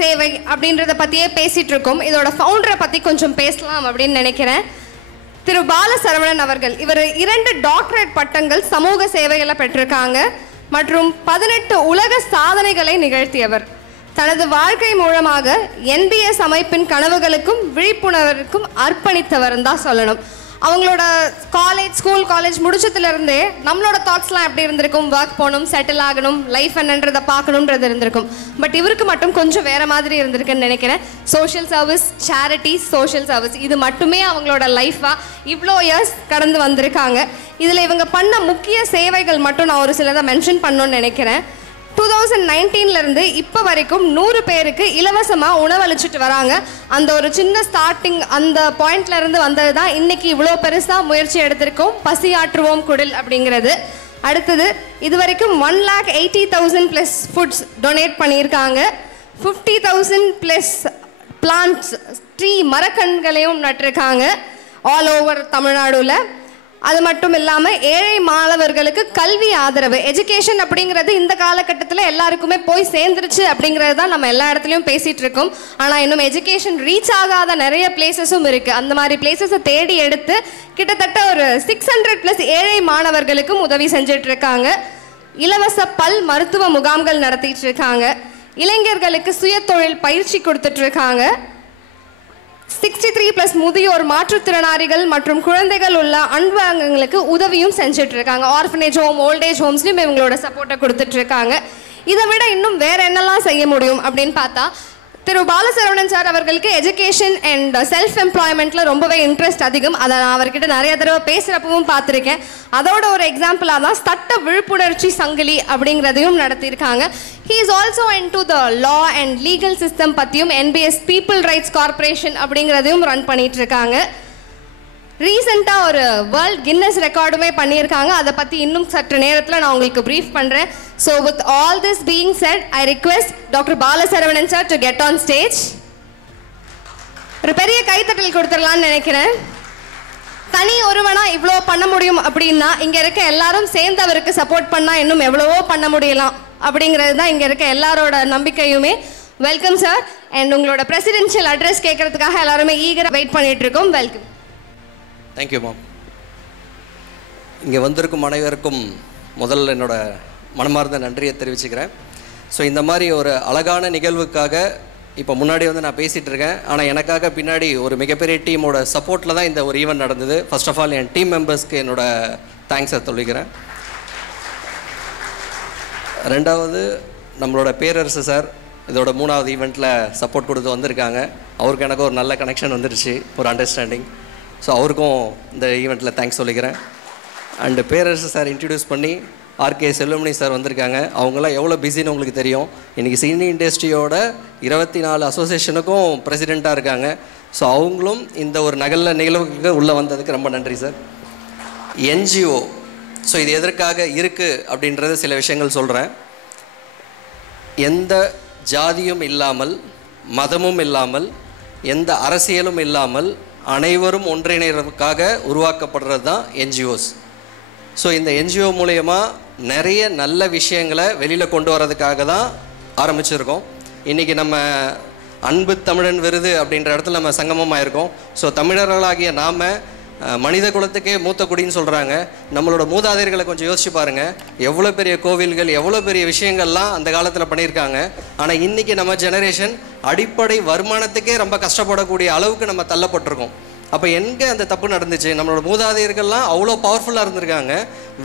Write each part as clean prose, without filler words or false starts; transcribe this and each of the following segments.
சேவை அப்படின்றத பற்றியே பேசிகிட்டு இருக்கோம். இதோட ஃபவுண்டரை பற்றி கொஞ்சம் பேசலாம் அப்படின்னு நினைக்கிறேன். திரு பாலசரவணன் அவர்கள், இவர் 2 டாக்டரேட் பட்டங்கள் சமூக சேவைகளை பெற்றிருக்காங்க மற்றும் 18 உலக சாதனைகளை நிகழ்த்தியவர். தனது வாழ்க்கை மூலமாக NBS அமைப்பின் கனவுகளுக்கும் விழிப்புணர்வுக்கும் அர்ப்பணித்தவர் தான் சொல்லணும். அவங்களோட ஸ்கூல் காலேஜ் முடிச்சதுலேருந்தே நம்மளோட தாட்ஸ்லாம் எப்படி இருந்திருக்கும், ஒர்க் போகணும், செட்டில் ஆகணும், லைஃப் என்னன்றதை பார்க்கணுன்றது இருந்திருக்கும். பட் இவருக்கு மட்டும் கொஞ்சம் வேறு மாதிரி இருந்திருக்குன்னு நினைக்கிறேன். Social service, charity, social service, இது மட்டுமே அவங்களோட லைஃபாக இவ்வளோ இயர்ஸ் கடந்து வந்திருக்காங்க. இதில் இவங்க பண்ண முக்கிய சேவைகள் மட்டும் நான் ஒரு சிலதை மென்ஷன் பண்ணணும்னு நினைக்கிறேன். 2019 இப்போ வரைக்கும் 100 பேருக்கு இலவசமாக உணவளிச்சுட்டு வராங்க. அந்த ஒரு சின்ன ஸ்டார்டிங் அந்த பாயிண்ட்லேருந்து வந்தது தான் இன்றைக்கி இவ்வளோ பெருசாக முயற்சி எடுத்திருக்கோம். பசியாற்றுவோம் குடில் அப்படிங்கிறது. அடுத்தது இது வரைக்கும் 1,80,000+ ஃபுட்ஸ் டொனேட் பண்ணியிருக்காங்க. 50,000+ பிளான்ட்ஸ், ட்ரீ மரக்கன்களையும் நட்டிருக்காங்க ஆல் ஓவர் தமிழ்நாடுல. அது மட்டும் இல்லாமல் ஏழை மாணவர்களுக்கு கல்வி ஆதரவு, எஜுகேஷன் அப்படிங்கிறது இந்த காலகட்டத்தில் எல்லாருக்குமே போய் சேர்ந்துருச்சு அப்படிங்கிறது தான் நம்ம எல்லா இடத்துலையும் பேசிகிட்டு இருக்கோம். ஆனால் இன்னும் எஜுகேஷன் ரீச் ஆகாத நிறைய பிளேசஸும் இருக்குது. அந்த மாதிரி பிளேசஸை தேடி எடுத்து கிட்டத்தட்ட ஒரு 600+ ஏழை மாணவர்களுக்கும் உதவி செஞ்சுட்டு இருக்காங்க. இலவச பல் மருத்துவ முகாம்கள் நடத்திட்டு இருக்காங்க. இளைஞர்களுக்கு சுய தொழில் பயிற்சி கொடுத்துட்டு இருக்காங்க. 63+ முதியோர், மாற்றுத்திறனாளிகள் மற்றும் குழந்தைகள் உள்ள அன்பங்களுக்கு உதவியும் செஞ்சுட்டு இருக்காங்க. ஆர்ஃபனேஜ் ஹோம், ஓல்டேஜ் ஹோம்ஸ்லையும் இவங்களோட சப்போர்ட்டை கொடுத்துட்டு இருக்காங்க. இதை விட இன்னும் வேற என்னெல்லாம் செய்ய முடியும் அப்படின்னு பார்த்தா, திரு பாலசரவணன் சார் அவர்களுக்கு எஜுகேஷன் அண்ட் செல்ஃப் எம்ப்ளாய்மெண்ட்டில் ரொம்பவே இன்ட்ரெஸ்ட் அதிகம். அதை நான் அவர்கிட்ட நிறைய தடவை பேசுகிறப்பவும் பார்த்துருக்கேன். அதோட ஒரு எக்ஸாம்பிளாக தான் சட்ட விழிப்புணர்ச்சி சங்கிலி அப்படிங்கிறதையும் நடத்தியிருக்காங்க. He is also into the law and legal system பற்றியும் NBS பீப்புள் ரைட்ஸ் கார்பரேஷன் அப்படிங்கிறதையும் ரன் பண்ணிட்டு இருக்காங்க. ரீசெண்டாக ஒரு வேர்ல்ட் கின்னஸ் ரெக்கார்டுமே பண்ணியிருக்காங்க. அதை பற்றி இன்னும் சற்று நேரத்தில் நான் உங்களுக்கு ப்ரீஃப் பண்ணுறேன். So with all this being set, I request doctor Balasaravanan sir to get on stage. ஒரு பெரிய கைத்தட்டல் கொடுத்துடலான்னு நினைக்கிறேன். தனி ஒருவனாக இவ்வளோ பண்ண முடியும் அப்படின்னா இங்கே இருக்க எல்லாரும் சேர்ந்து அவருக்கு சப்போர்ட் பண்ணால் இன்னும் எவ்வளவோ பண்ண முடியலாம் அப்படிங்கிறது தான் இங்கே இருக்க எல்லாரோட நம்பிக்கையுமே. Welcome sir. அண்ட் உங்களோட பிரசிடென்ஷியல் அட்ரஸ் கேட்கறதுக்காக எல்லாருமே ஈகராக வெயிட் பண்ணிட்டு இருக்கோம். வெல்கம். Thank you ma'am. இங்கே வந்திருக்கும் அனைவருக்கும் முதல்ல என்னோட மனமார்ந்த நன்றியை தெரிவிச்சுக்கிறேன். ஸோ இந்த மாதிரி ஒரு அழகான நிகழ்வுக்காக இப்போ முன்னாடி நான் பேசிகிட்டு இருக்கேன். ஆனால் எனக்காக பின்னாடி ஒரு மிகப்பெரிய டீமோட சப்போர்ட்டில் தான் இந்த ஒரு ஈவெண்ட் நடந்தது. ஃபர்ஸ்ட் ஆஃப் ஆல் என் டீம் மெம்பர்ஸ்க்கு என்னோட தேங்க்ஸை சொல்லிக்கிறேன். ரெண்டாவது நம்மளோட பேரரசு சார் இதோட 3வது ஈவெண்ட்டில் சப்போர்ட் கொடுத்து வந்திருக்காங்க. அவருக்கு எனக்கு ஒரு நல்ல கனெக்ஷன் வந்துடுச்சு, ஒரு அண்டர்ஸ்டாண்டிங். ஸோ அவருக்கும் இந்த ஈவெண்ட்டில் தேங்க்ஸ் சொல்லிக்கிறேன். அண்டு பேரரசு சார் இன்ட்ரடியூஸ் பண்ணி RK செல்வமணி சார் வந்திருக்காங்க. அவங்களாம் எவ்வளோ பிஸின்னு உங்களுக்கு தெரியும். இன்றைக்கி சினி இண்டஸ்ட்ரியோட 24 அசோசியேஷனுக்கும் பிரசிடெண்ட்டாக இருக்காங்க. ஸோ அவங்களும் இந்த ஒரு நிகழ்வுக்கு உள்ளே வந்ததுக்கு ரொம்ப நன்றி சார். NGO, ஸோ இது எதற்காக இருக்குது அப்படின்றது சில விஷயங்கள் சொல்கிறேன். எந்த ஜாதியும் இல்லாமல், மதமும் இல்லாமல், எந்த அரசியலும் இல்லாமல் அனைவரும் ஒன்றிணைறதுக்காக உருவாக்கப்படுறது தான் NGOs. ஸோ இந்த NGO மூலயமா நிறைய நல்ல விஷயங்களை வெளியில் கொண்டு வரதுக்காக தான் ஆரம்பிச்சிருக்கோம். இன்றைக்கி நம்ம அன்பு தமிழன் விருது அப்படின்ற இடத்துல நம்ம சங்கமமாக இருக்கோம். ஸோ தமிழர்களாகிய நாம் மனித குலத்துக்கே மூத்த குடின்னு சொல்கிறாங்க. நம்மளோட மூதாதையர்களை கொஞ்சம் யோசிச்சு பாருங்கள். எவ்வளோ பெரிய கோவில்கள், எவ்வளோ பெரிய விஷயங்கள்லாம் அந்த காலத்தில் பண்ணியிருக்காங்க. ஆனால் இன்றைக்கி நம்ம ஜெனரேஷன் அடிப்படை வருமானத்துக்கே ரொம்ப கஷ்டப்படக்கூடிய அளவுக்கு நம்ம தள்ளப்பட்டிருக்கோம். அப்போ எங்கே அந்த தப்பு நடந்துச்சு? நம்மளோட மூதாதையர்கள்லாம் அவ்வளோ பவர்ஃபுல்லாக இருந்திருக்காங்க.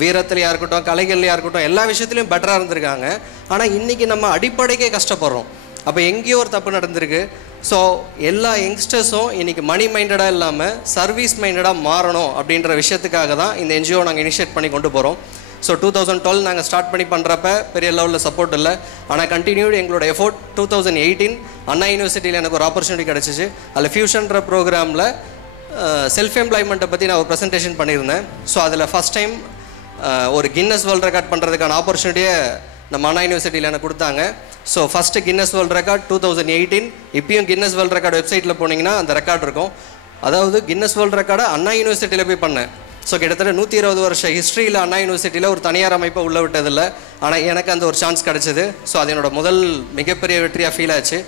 வீரத்துலையாக இருக்கட்டும், கலைகள்லையாக இருக்கட்டும், எல்லா விஷயத்துலையும் பெட்டராக இருந்திருக்காங்க. ஆனால் இன்றைக்கி நம்ம அடிப்படைக்கே கஷ்டப்படுறோம். அப்போ எங்கேயோ ஒரு தப்பு நடந்திருக்கு. ஸோ எல்லா யங்ஸ்டர்ஸும் இன்றைக்கி மணி மைண்டடாக இல்லாமல் சர்வீஸ் மைண்டடாக மாறணும் அப்படின்ற விஷயத்துக்காக தான் இந்த NGO நாங்கள் இனிஷியேட் பண்ணி கொண்டு போகிறோம். ஸோ 2012 நாங்கள் ஸ்டார்ட் பண்ணி பண்ணுறப்ப பெரிய லெவலில் சப்போர்ட் இல்லை. ஆனால் கண்டினியூடு எங்களோட எஃபோர்ட். 2018 அண்ணா யூனிவர்சிட்டியில் எனக்கு ஒரு ஆப்பர்ச்சுனிட்டி கிடச்சிச்சு. அதில் ஃபியூஷன்ற ப்ரோக்ராமில் செல்ஃப் எம்ப்ளாய்மெண்ட்டை பற்றி நான் ஒரு ப்ரெசன்டேஷன் பண்ணியிருந்தேன். ஸோ அதில் ஃபஸ்ட் டைம் ஒரு கின்னஸ் வேர்ல்ட் ரெக்கார்ட் பண்ணுறதுக்கான ஆப்பர்ச்சுனிட்டியை நம்ம அண்ணா யூனிவர்சிட்டியில் எனக்கு கொடுத்தாங்க. So first Guinness world record 2018. இப்பயும் கின்னஸ் வேர்ல்ட் ரெக்கார்டு வெப்சைட்டில் போனீங்கன்னா அந்த ரெக்கார்டு இருக்கும். அதாவது கின்னஸ் வேர்ல்ட் ரெக்கார்டை அண்ணா யூனிவர்சிட்டியில் போய் பண்ணேன். ஸோ கிட்டத்தட்ட 120 வருஷ ஹிஸ்ட்ரியில் அண்ணா யூனிவர்சிட்டியில் ஒரு தனியார் அமைப்பை உள்ளே விட்டதில்லை. ஆனால் எனக்கு அந்த ஒரு சான்ஸ் கிடச்சிது. ஸோ அது என்னோட முதல் மிகப்பெரிய வெற்றியாக ஃபீல் ஆச்சு.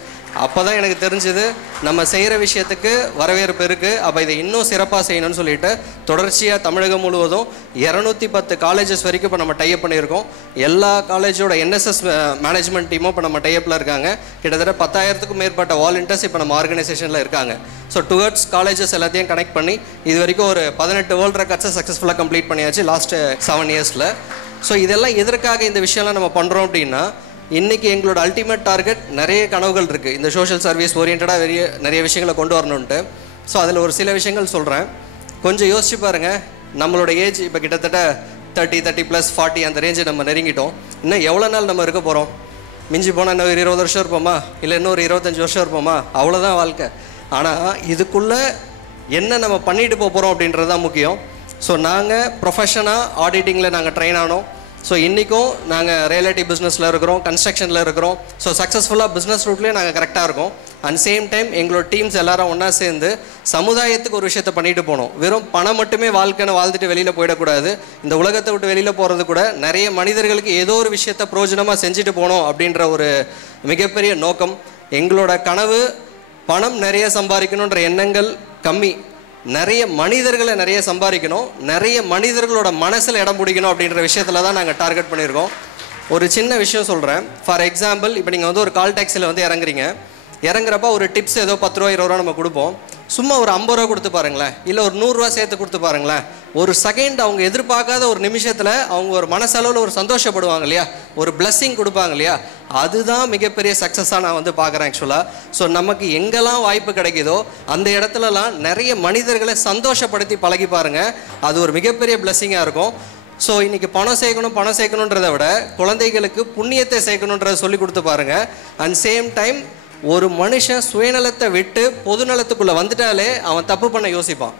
அப்போ தான் எனக்கு தெரிஞ்சது நம்ம செய்கிற விஷயத்துக்கு வரவேற்பு இருக்குது. அப்போ இதை இன்னும் சிறப்பாக செய்யணும்னு சொல்லிட்டு தொடர்ச்சியாக தமிழகம் முழுவதும் 210 காலேஜஸ் வரைக்கும் இப்போ நம்ம டைப் பண்ணியிருக்கோம். எல்லா காலேஜோட NSS மேனேஜ்மெண்ட் டீமும் இப்போ நம்ம டைப்பில் இருக்காங்க. கிட்டத்தட்ட 10,000க்கும் மேற்பட்ட வாலண்டியர்ஸ் இப்போ நம்ம ஆர்கனைசேஷனில் இருக்காங்க. ஸோ டுவர்ட்ஸ் காலேஜஸ் எல்லாத்தையும் கனெக்ட் பண்ணி இது வரைக்கும் ஒரு 18 வேர்ல்ட் ரெக்கார்ட்ஸை சக்ஸஸ்ஃபுல்லாக கம்ப்ளீட் பண்ணியாச்சு லாஸ்ட் 7 இயர்ஸில். ஸோ இதெல்லாம் எதற்காக இந்த விஷயம்லாம் நம்ம பண்ணுறோம் அப்படின்னா, இன்றைக்கி எங்களோட அல்டிமேட் டார்கெட் நிறைய கனவுகள் இருக்குது. இந்த சோஷியல் சர்வீஸ் ஓரியன்டாக நிறைய விஷயங்களை கொண்டு வரணுன்ட்டு. ஸோ அதில் ஒரு சில விஷயங்கள் சொல்கிறேன். கொஞ்சம் யோசிச்சு பாருங்கள். நம்மளோட ஏஜ் இப்போ கிட்டத்தட்ட 30+, 40 அந்த ரேஞ்சை நம்ம நெருங்கிட்டோம். இன்னும் எவ்வளோ நாள் நம்ம இருக்க போகிறோம்? மிஞ்சி போனால் இன்னும் ஒரு 20 வருஷம் இருப்போமா, இல்லை இன்னொரு 25 வருஷம் இருப்போமா? அவ்வளோதான் வாழ்க்கை. ஆனால் இதுக்குள்ளே என்ன நம்ம பண்ணிட்டு போகிறோம் அப்படின்றது தான் முக்கியம். ஸோ நாங்கள் ப்ரொஃபஷனாக ஆடிட்டிங்கில் நாங்கள் ட்ரெயின் ஆனோம். ஸோ இன்றைக்கும் நாங்கள் ரியல்டி பிஸ்னஸில் இருக்கிறோம், கன்ஸ்ட்ரக்ஷனில் இருக்கிறோம். ஸோ சக்ஸஸ்ஃபுல்லாக பிஸ்னஸ் ரூட்லேயே நாங்கள் கரெக்டாக இருக்கோம். அண்ட் சேம் டைம் எங்களோட டீம்ஸ் எல்லாரும் ஒன்றா சேர்ந்து சமுதாயத்துக்கு ஒரு விஷயத்தை பண்ணிட்டு போகணும். வெறும் பணம் மட்டுமே வாழ்க்கைன்னு வாழ்ந்துட்டு வெளியில் போயிடக்கூடாது. இந்த உலகத்தை விட்டு வெளியில் போகிறது கூட நிறைய மனிதர்களுக்கு ஏதோ ஒரு விஷயத்தை பிரயோஜனமாக செஞ்சுட்டு போகணும் அப்படின்ற ஒரு மிகப்பெரிய நோக்கம். எங்களோட கனவு பணம் நிறைய சம்பாதிக்கணுன்ற எண்ணங்கள் கம்மி. நிறைய மனிதர்களை நிறைய சம்பாதிக்கணும், நிறைய மனிதர்களோட மனசில் இடம் பிடிக்கணும் அப்படின்ற விஷயத்தில் தான் நாங்கள் டார்கெட் பண்ணியிருக்கோம். ஒரு சின்ன விஷயம் சொல்கிறேன். ஃபார் எக்ஸாம்பிள், இப்போ நீங்கள் ஒரு கால் டாக்ஸியில் இறங்குறீங்க. இறங்குறப்ப ஒரு டிப்ஸ் ஏதோ 10 ரூபா 20 ரூபா நம்ம கொடுப்போம். சும்மா ஒரு 50 ரூபா கொடுத்து பாருங்களேன், இல்லை ஒரு 100 ரூபா சேர்த்து கொடுத்து பாருங்களேன். ஒரு செகண்ட் அவங்க எதிர்பார்க்காத ஒரு நிமிஷத்தில் அவங்க ஒரு மனசளவில் ஒரு சந்தோஷப்படுவாங்க இல்லையா, ஒரு பிளஸ்ஸிங் கொடுப்பாங்க இல்லையா, அதுதான் மிகப்பெரிய சக்ஸஸாக நான் பார்க்குறேன் ஆக்சுவலாக. ஸோ நமக்கு எங்கெல்லாம் வாய்ப்பு கிடைக்குதோ அந்த இடத்துலலாம் நிறைய மனிதர்களை சந்தோஷப்படுத்தி பழகி பாருங்கள். அது ஒரு மிகப்பெரிய பிளஸ்ஸிங்காக இருக்கும். ஸோ இன்றைக்கி பணம் சேர்க்கணுன்றதை விட குழந்தைகளுக்கு புண்ணியத்தை சேர்க்கணுன்றதை சொல்லி கொடுத்து பாருங்கள். அண்ட் சேம் டைம் ஒரு மனுஷன் சுயநலத்தை விட்டு பொதுநலத்துக்குள்ளே வந்துட்டாலே அவன் தப்பு பண்ண யோசிப்பான்.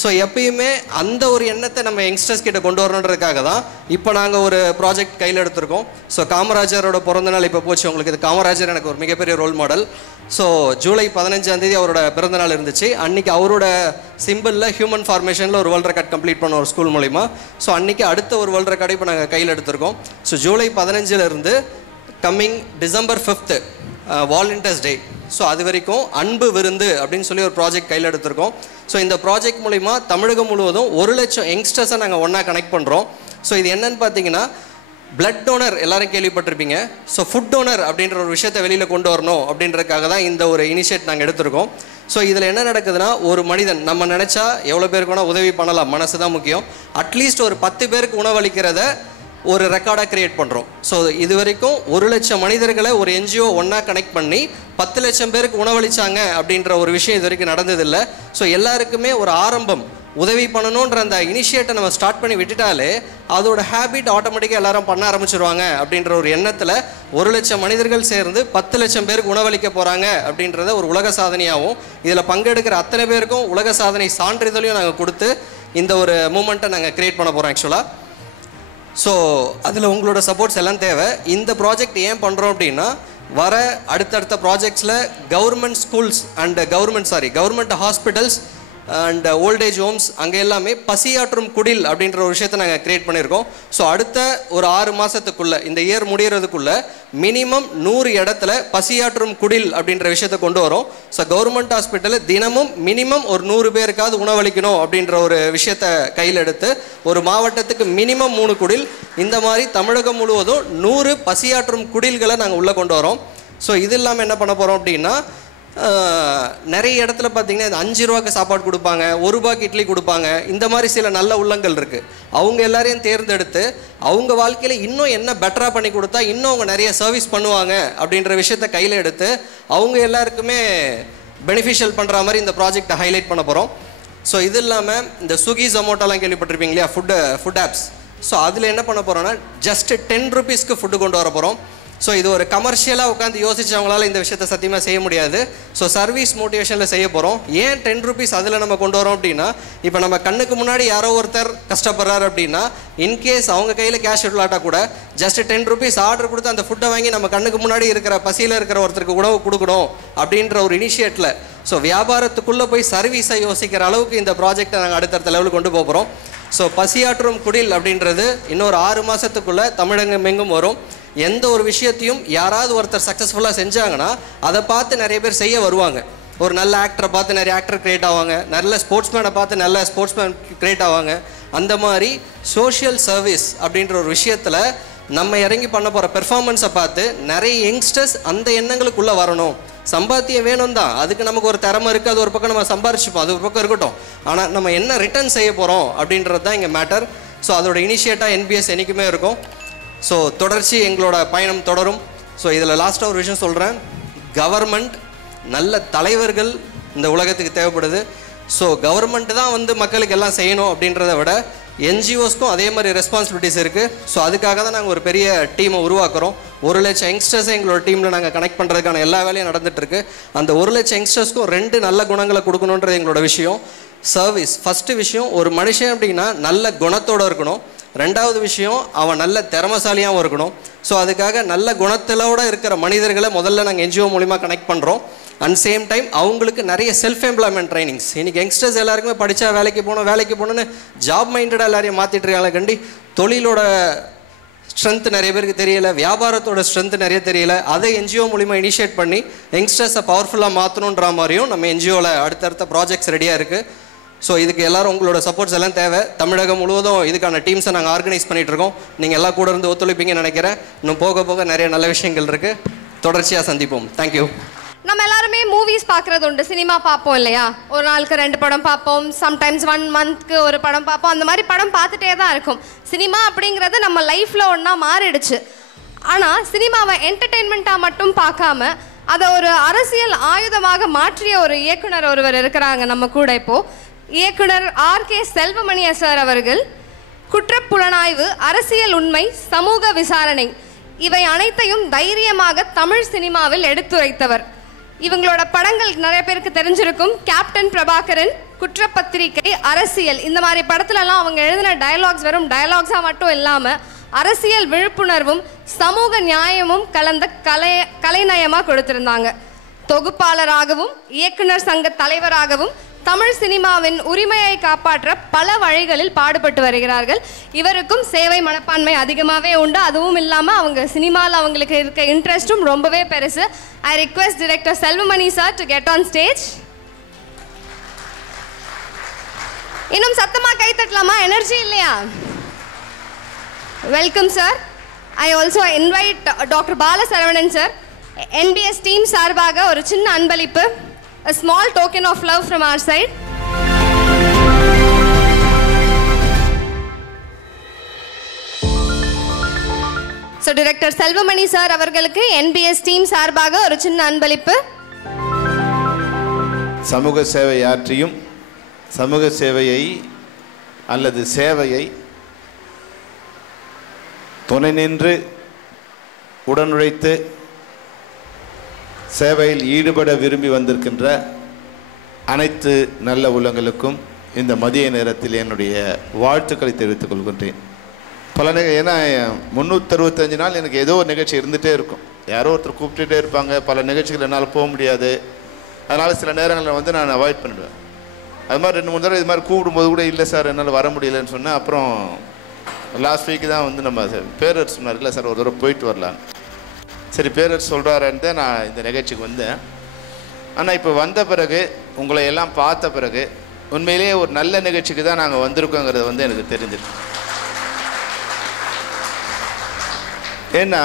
ஸோ எப்பயுமே அந்த ஒரு எண்ணத்தை நம்ம யங்ஸ்டர்ஸ் கிட்ட கொண்டு வரணுன்றதுக்காக தான் இப்போ நாங்கள் ஒரு ப்ராஜெக்ட் கையில் எடுத்திருக்கோம். ஸோ காமராஜரோட பிறந்தநாள் இப்போ போச்சு உங்களுக்கு. இது காமராஜர் எனக்கு ஒரு மிகப்பெரிய ரோல் மாடல். ஸோ ஜூலை 15 அவரோட பிறந்தநாள் இருந்துச்சு. அன்றைக்கி அவரோட சிம்பிளில் ஹியூமன் ஃபார்மேஷனில் ஒரு வேர்ல்ட் ரெக்கார்ட் கம்ப்ளீட் பண்ண ஒரு ஸ்கூல் மூலிமா. ஸோ அன்றைக்கி அடுத்த ஒரு வேர்ல்ட் ரெக்கார்டை இப்போ நாங்கள் கையில் எடுத்திருக்கோம். So July 15 coming December 5 volunteers day. So அது வரைக்கும் அன்பு விருந்து அப்படின்னு சொல்லி ஒரு ப்ராஜெக்ட் கையில் எடுத்திருக்கோம். ஸோ இந்த ப்ராஜெக்ட் மூலிமா தமிழகம் முழுவதும் 1,00,000 யங்ஸ்டர்ஸை நாங்கள் ஒன்றா கனெக்ட் பண்ணுறோம். ஸோ இது என்னன்னு பார்த்தீங்கன்னா, பிளட் டோனர் எல்லாரும் கேள்விப்பட்டிருப்பீங்க. ஸோ ஃபுட் டோனர் அப்படின்ற ஒரு விஷயத்தை வெளியில் கொண்டு வரணும் அப்படின்றதுக்காக தான் இந்த ஒரு இனிஷியேட் நாங்கள் எடுத்திருக்கோம். ஸோ இதில் என்ன நடக்குதுன்னா, ஒரு மனிதன் நம்ம நினச்சா எவ்வளோ பேருக்கு வேணால் உதவி பண்ணலாம், மனசு தான் முக்கியம். அட்லீஸ்ட் ஒரு 10 பேருக்கு உணவளிக்கிறத ஒரு ரெக்கார்டாக கிரியேட் பண்ணுறோம். ஸோ இது வரைக்கும் 1,00,000 மனிதர்களை ஒரு NGO ஒன்றா கனெக்ட் பண்ணி 10 லட்சம் பேருக்கு உணவளித்தாங்க அப்படின்ற ஒரு விஷயம் இது வரைக்கும் நடந்ததில்லை. ஸோ எல்லாருக்குமே ஒரு ஆரம்பம் உதவி பண்ணணுன்ற அந்த இனிஷியேட்டை நம்ம ஸ்டார்ட் பண்ணி விட்டுட்டாலே அதோட ஹேபிட் ஆட்டோமேட்டிக்காக எல்லாரும் பண்ண ஆரம்பிச்சிருவாங்க அப்படின்ற ஒரு எண்ணத்தில் 1,00,000 மனிதர்கள் சேர்ந்து 10 லட்சம் பேருக்கு உணவளிக்க போகிறாங்க அப்படின்றத ஒரு உலக சாதனையாகவும், இதில் பங்கெடுக்கிற அத்தனை பேருக்கும் உலக சாதனை சான்றிதழையும் நாங்கள் கொடுத்து இந்த ஒரு மூமெண்ட்டை நாங்கள் கிரியேட் பண்ண போகிறோம் ஆக்சுவலாக. ஸோ அதில் உங்களோட சப்போர்ட்ஸ் எல்லாம் தேவை. இந்த ப்ராஜெக்ட் ஏன் பண்ணுறோம் அப்படின்னா, வர அடுத்தடுத்த ப்ராஜெக்ட்ஸில் government schools and government hospitals and old age homes அங்கே எல்லாமே பசியாற்றும் குடில் அப்படின்ற ஒரு விஷயத்தை நாங்கள் கிரியேட் பண்ணியிருக்கோம். ஸோ அடுத்த ஒரு 6 மாதத்துக்குள்ளே, இந்த இயர் முடிகிறதுக்குள்ளே மினிமம் 100 இடத்துல பசியாற்றும் குடில் அப்படின்ற விஷயத்தை கொண்டு வரோம். ஸோ கவர்மெண்ட் ஹாஸ்பிட்டலில் தினமும் மினிமம் ஒரு 100 பேருக்காவது உணவளிக்கணும் அப்படின்ற ஒரு விஷயத்தை கையில் எடுத்து ஒரு மாவட்டத்துக்கு மினிமம் 3 குடில், இந்த மாதிரி தமிழகம் முழுவதும் 100 பசியாற்றும் குடில்களை நாங்கள் உள்ளே கொண்டு வரோம். ஸோ இது இல்லாமல் என்ன பண்ண போகிறோம் அப்படின்னா, நிறைய இடத்துல பார்த்தீங்கன்னா இந்த 5 ரூபாய்க்கு சாப்பாடு கொடுப்பாங்க, 1 ரூபாய்க்கு இட்லி கொடுப்பாங்க. இந்த மாதிரி சில நல்ல உள்ளங்கள் இருக்குது. அவங்க எல்லாரையும் தேர்ந்தெடுத்து அவங்க வாழ்க்கையில் இன்னும் என்ன பெட்டராக பண்ணி கொடுத்தா இன்னும் அவங்க நிறைய சர்வீஸ் பண்ணுவாங்க அப்படின்ற விஷயத்தை கையில் எடுத்து அவங்க எல்லாருக்குமே பெனிஃபிஷியல் பண்ணுற மாதிரி இந்த ப்ராஜெக்டை ஹைலைட் பண்ண போகிறோம். ஸோ இது இல்லாமல் இந்த ஸ்விக்கி ஜொமேட்டோலாம் கேள்விப்பட்டிருப்பீங்க இல்லையா, ஃபுட் ஆப்ஸ். ஸோ அதில் என்ன பண்ண போகிறோன்னா, ஜஸ்ட் 10 ரூபீஸ்க்கு ஃபுட்டு கொண்டு வர போகிறோம். ஸோ இது ஒரு கமர்ஷியலாக உட்காந்து யோசிச்சவங்களால இந்த விஷயத்தை சத்தியமாக செய்ய முடியாது. ஸோ சர்வீஸ் மோட்டிவேஷனில் செய்ய போகிறோம். ஏன் 10 ரூபீஸ் அதில் நம்ம கொண்டு வரோம் அப்படின்னா, இப்போ நம்ம கண்ணுக்கு முன்னாடி யாரோ ஒருத்தர் கஷ்டப்படுறாரு அப்படின்னா, இன்கேஸ் அவங்க கையில் கேஷ் இல்லாட்டா கூட ஜஸ்ட் 10 ரூபீஸ் ஆர்டர் கொடுத்து அந்த ஃபுட்டை வாங்கி நம்ம கண்ணுக்கு முன்னாடி இருக்கிற பசியில் இருக்கிற ஒருத்தருக்கு உணவு கொடுக்கணும் அப்படின்ற ஒரு இனிஷியேட்டில், ஸோ வியாபாரத்துக்குள்ளே போய் சர்வீஸை யோசிக்கிற அளவுக்கு இந்த ப்ராஜெக்டை நாங்கள் அடுத்தடுத்த லெவலுக்கு கொண்டு போகிறோம். ஸோ பசியாற்றும் குடில் அப்படின்றது இன்னொரு 6 மாதத்துக்குள்ளே தமிழகம் எங்கும் வரும். எந்த ஒரு விஷயத்தையும் யாராவது ஒருத்தர் சக்ஸஸ்ஃபுல்லாக செஞ்சாங்கன்னா அதை பார்த்து நிறைய பேர் செய்ய வருவாங்க. ஒரு நல்ல ஆக்டரை பார்த்து நிறைய ஆக்டர் கிரியேட் ஆவாங்க, நல்ல ஸ்போர்ட்ஸ்மேனை பார்த்து நல்ல ஸ்போர்ட்ஸ்மேன் கிரியேட் ஆவாங்க. அந்த மாதிரி சோஷியல் சர்வீஸ் அப்படின்ற ஒரு விஷயத்தில் நம்ம இறங்கி பண்ண போகிற பெர்ஃபார்மன்ஸை பார்த்து நிறைய யங்ஸ்டர்ஸ் அந்த எண்ணங்களுக்குள்ளே வரணும். சம்பாத்தியம் வேணும் தான், அதுக்கு நமக்கு ஒரு திறமை இருக்குது, அது ஒரு பக்கம் நம்ம சம்பாரிச்சுப்போம், அது ஒரு பக்கம் இருக்கட்டும். ஆனால் நம்ம என்ன ரிட்டர்ன் செய்ய போகிறோம் அப்படின்றது தான் இங்கே மேட்டர். ஸோ அதோட இனிஷியேட்டாக என்பிஎஸ் என்றைக்குமே இருக்கும். ஸோ தொடர்ச்சி எங்களோட பயணம் தொடரும். ஸோ இதில் லாஸ்ட்டாக ஒரு விஷயம் சொல்கிறேன். கவர்மெண்ட் நல்ல தலைவர்கள் இந்த உலகத்துக்கு தேவைப்படுது. ஸோ கவர்மெண்ட் தான் வந்து மக்களுக்கு எல்லாம் செய்யணும் அப்படின்றத விட என்ஜிஓஸ்க்கும் அதே மாதிரி ரெஸ்பான்சிபிலிட்டிஸ் இருக்குது. ஸோ அதுக்காக தான் நாங்கள் ஒரு பெரிய டீமை உருவாக்குறோம். 1 லட்சம் யங்ஸ்டர்ஸை எங்களோட டீமில் நாங்கள் கனெக்ட் பண்ணுறதுக்கான எல்லா வேலையும் நடந்துகிட்ருக்கு. அந்த 1 லட்சம் யங்ஸ்டர்ஸ்க்கும் 2 நல்ல குணங்களை கொடுக்கணுன்றது எங்களோட விஷயம். சர்வீஸ் ஃபஸ்ட்டு விஷயம். ஒரு மனுஷன் அப்படின்னா நல்ல குணத்தோடு இருக்கணும். 2வது விஷயம், அவன் நல்ல திறமசாலியாகவும் இருக்கணும். ஸோ அதுக்காக நல்ல குணத்திலோடு இருக்கிற மனிதர்களை முதல்ல நாங்கள் என்ஜிஓ மூலிமா கனெக்ட் பண்ணுறோம். அண்ட் சேம் டைம் அவங்களுக்கு நிறைய செல்ஃப் எம்ப்ளாய்மெண்ட் ட்ரைனிங்ஸ். இன்றைக்கி யங்ஸ்டர்ஸ் எல்லாருக்குமே படித்தா வேலைக்கு போகணுன்னு ஜாப் மைண்டடாக எல்லாரையும் மாற்றிட்டு இருக்காங்க. கண்டி தொழிலோட ஸ்ட்ரென்த் நிறைய பேருக்கு தெரியல, வியாபாரத்தோட ஸ்ட்ரென்த் நிறைய தெரியல. அதை என்ஜிஓ மூலிமா இனிஷியேட் பண்ணி யங்ஸ்டர்ஸை பவர்ஃபுல்லாக மாற்றணுன்ற மாதிரியும் நம்ம என்ஜிஓவில் அடுத்தடுத்த ப்ராஜெக்ட்ஸ் ரெடியாக இருக்குது. ஸோ இதுக்கு எல்லோரும் உங்களோட சப்போர்ட்ஸ் எல்லாம் தேவை. தமிழகம் முழுவதும் இதுக்கான டீம்ஸை நாங்கள் ஆர்கனைஸ் பண்ணிகிட்ருக்கோம். நீங்கள் எல்லாம் கூட இருந்து ஒத்துழைப்பீங்கன்னு நினைக்கிறேன். இன்னும் போக போக நிறைய நல்ல விஷயங்கள் இருக்குது. தொடர்ச்சியாக சந்திப்போம். தேங்க்யூ. நம்ம எல்லாருமே மூவிஸ் பார்க்குறது உண்டு, சினிமா பார்ப்போம் இல்லையா? ஒரு நாளுக்கு 2 படம் பார்ப்போம், சம்டைம்ஸ் 1 மந்த்க்கு ஒரு படம் பார்ப்போம். அந்த மாதிரி படம் பார்த்துட்டே தான் இருக்கும். சினிமா அப்படிங்கிறது நம்ம லைஃப்பில் ஒன்றா மாறிடுச்சு. ஆனால் சினிமாவை என்டர்டெயின்மெண்ட்டாக மட்டும் பார்க்காம அதை ஒரு அரசியல் ஆயுதமாக மாற்றிய ஒரு இயக்குனர் ஒருவர் இருக்கிறாங்க நம்ம கூட. இப்போது இயக்குனர் ஆர்.கே. செல்வமணி சார் அவர்கள் குற்றப்புலனாய்வு, அரசியல் உண்மை, சமூக விசாரணை இவை அனைத்தையும் தைரியமாக தமிழ் சினிமாவில் எடுத்துரைத்தவர். இவங்களோட படங்கள் நிறைய பேருக்கு தெரிஞ்சிருக்கும். கேப்டன் பிரபாகரன், குற்றப்பத்திரிகை, அரசியல், இந்த மாதிரி படத்துலலாம் அவங்க எழுதின டயலாக்ஸ் வெறும் டயலாக்ஸாக மட்டும் இல்லாமல் அரசியல் விழிப்புணர்வும் சமூக நியாயமும் கலந்த கலைநயமாக கொடுத்திருந்தாங்க. தொகுப்பாளராகவும் இயக்குனர் சங்க தலைவராகவும் தமிழ் சினிமாவின் உரிமையை காப்பாற்ற பல வழிகளில் பாடுபட்டு வருகிறார்கள். இவருக்கும் சேவை மனப்பான்மை அதிகமாகவே உண்டு. அதுவும் இல்லாமல் அவங்க சினிமாவில் அவங்களுக்கு இருக்க இன்ட்ரெஸ்ட்டும் ரொம்பவே பெருசு. I request director Selvamani sir to get on stage. இன்னும் சத்தமாக கை தட்டலாமா? எனர்ஜி இல்லையா? Welcome sir. I also invite doctor Balasaravanan sir. NPS team சார்பாக ஒரு சின்ன அன்பளிப்பு, a small token of love from our side. So director Selvamani sir அவர்களுக்கு என்பிஎஸ் டீம் சார்பாக ஒரு சின்ன அன்பளிப்பு. சமூக சேவை ஆற்றியும் சமூக சேவையை அல்லது சேவையை துணை நின்று உடனுழைத்து சேவையில் ஈடுபட விரும்பி வந்திருக்கின்ற அனைத்து நல்ல உள்ளங்களுக்கும் இந்த மதிய நேரத்தில் என்னுடைய வாழ்த்துக்களை தெரிவித்துக் கொள்கின்றேன். பல ஏன்னா 365 நாள் எனக்கு ஏதோ ஒரு நிகழ்ச்சி இருந்துகிட்டே இருக்கும். யாரோ ஒருத்தர் கூப்பிட்டுட்டே இருப்பாங்க. பல நிகழ்ச்சிகள் என்னால் போக முடியாது. அதனால் சில நேரங்களில் வந்து நான் அவாய்ட் பண்ணிடுவேன். அது மாதிரி 2-3 தடவை இது மாதிரி கூப்பிடும்போது கூட இல்லை சார் என்னால் வர முடியலன்னு சொன்னேன். அப்புறம் லாஸ்ட் வீக்கு தான் வந்து நம்ம பேரர் சொன்னார், இல்லை சார் ஒரு தடவை போயிட்டு வரலான்னு. சரி பேரர் சொல்கிறாருன்னு தான் நான் இந்த நிகழ்ச்சிக்கு வந்தேன். ஆனால் இப்போ வந்த பிறகு உங்களை எல்லாம் பார்த்த பிறகு உண்மையிலேயே ஒரு நல்ல நிகழ்ச்சிக்கு தான் நாங்கள் வந்திருக்கோங்கிறது வந்து எனக்கு தெரிஞ்சிருக்கு. ஏன்னா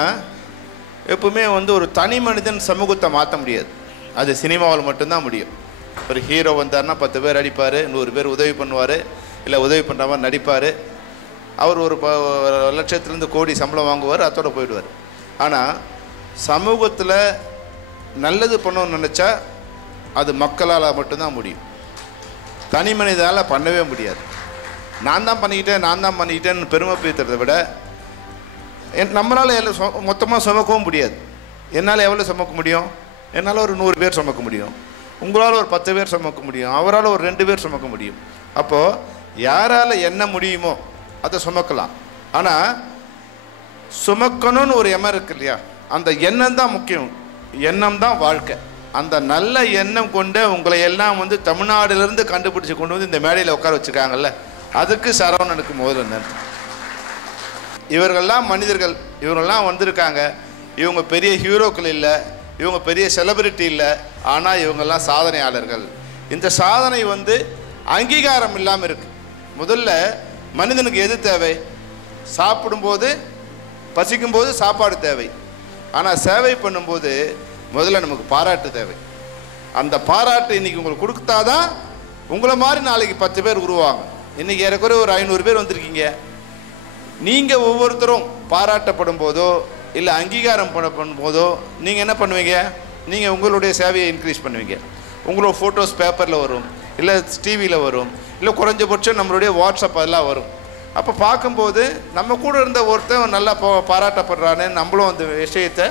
எப்பவுமே வந்து ஒரு தனி மனிதன் சமூகத்தை மாற்ற முடியாது. அது சினிமாவில் மட்டும்தான் முடியும். ஒரு ஹீரோ வந்தார்னா 10 பேர் அடிப்பார், 100 பேர் உதவி பண்ணுவார், இல்லை உதவி பண்ணுற மாதிரி நடிப்பார். அவர் ஒரு லட்சத்துலேருந்து கோடி சம்பளம் வாங்குவார், அதோட போயிடுவார். ஆனால் சமூகத்தில் நல்லது பண்ணணும்னு நினச்சா அது மக்களால் மட்டும்தான் முடியும். தனி மனிதனால் பண்ணவே முடியாது. நான் தான் பண்ணிக்கிட்டேன்னு பெருமை பேசுறதை விட நம்மளால் எல்லாம் மொத்தமாக சுமக்கவும் முடியாது. என்னால் எவ்வளோ சுமக்க முடியும்? என்னால் ஒரு 100 பேர் சுமக்க முடியும். உங்களால் ஒரு 10 பேர் சுமக்க முடியும். அவரால் ஒரு 2 பேர் சுமக்க முடியும். அப்போது யாரால் என்ன முடியுமோ அதை சுமக்கலாம். ஆனால் சுமக்கணும்னு ஒரு எண்ணம் இருக்கு இல்லையா, அந்த எண்ணம் தான் முக்கியம். எண்ணம் தான் வாழ்க்கை. அந்த நல்ல எண்ணம் கொண்டு உங்களை எல்லாம் வந்து தமிழ்நாடுலேருந்து கண்டுபிடிச்சி கொண்டு வந்து இந்த மேடையில் உட்கார வச்சுருக்காங்கல்ல, அதுக்கு சரவணனுக்கு முதல்ல நன்றி. இவர்கள்லாம் மனிதர்கள், இவங்கெல்லாம் வந்திருக்காங்க. இவங்க பெரிய ஹீரோக்கள் இல்லை, இவங்க பெரிய செலிபிரிட்டி இல்லை, ஆனால் இவங்கெல்லாம் சாதனையாளர்கள். இந்த சாதனை வந்து அங்கீகாரம் இல்லாமல் இருக்குது. முதல்ல மனிதனுக்கு எது தேவை? சாப்பிடும்போது, பசிக்கும்போது சாப்பாடு தேவை. ஆனால் சேவை பண்ணும்போது முதல்ல நமக்கு பாராட்டு தேவை. அந்த பாராட்டு இன்றைக்கி உங்களுக்கு கொடுத்தாதான் உங்களை மாதிரி நாளைக்கு 10 பேர் உருவாங்க. இன்றைக்கி ஏறக்குறைய ஒரு 500 பேர் வந்திருக்கீங்க. நீங்கள் ஒவ்வொருத்தரும் பாராட்டப்படும் போதோ இல்லை அங்கீகாரம் பண்ணும்போதோ நீங்கள் என்ன பண்ணுவீங்க? நீங்கள் உங்களுடைய சேவையை இன்க்ரீஸ் பண்ணுவீங்க. உங்களோட ஃபோட்டோஸ் பேப்பரில் வரும், இல்லை டிவியில் வரும், இல்லை குறைஞ்சபட்சம் நம்மளுடைய வாட்ஸ்அப் அதெல்லாம் வரும். அப்போ பார்க்கும்போது நம்ம கூட இருந்த ஒருத்தன் நல்லா பாராட்டப்படுறான்னு நம்மளும் அந்த விஷயத்தை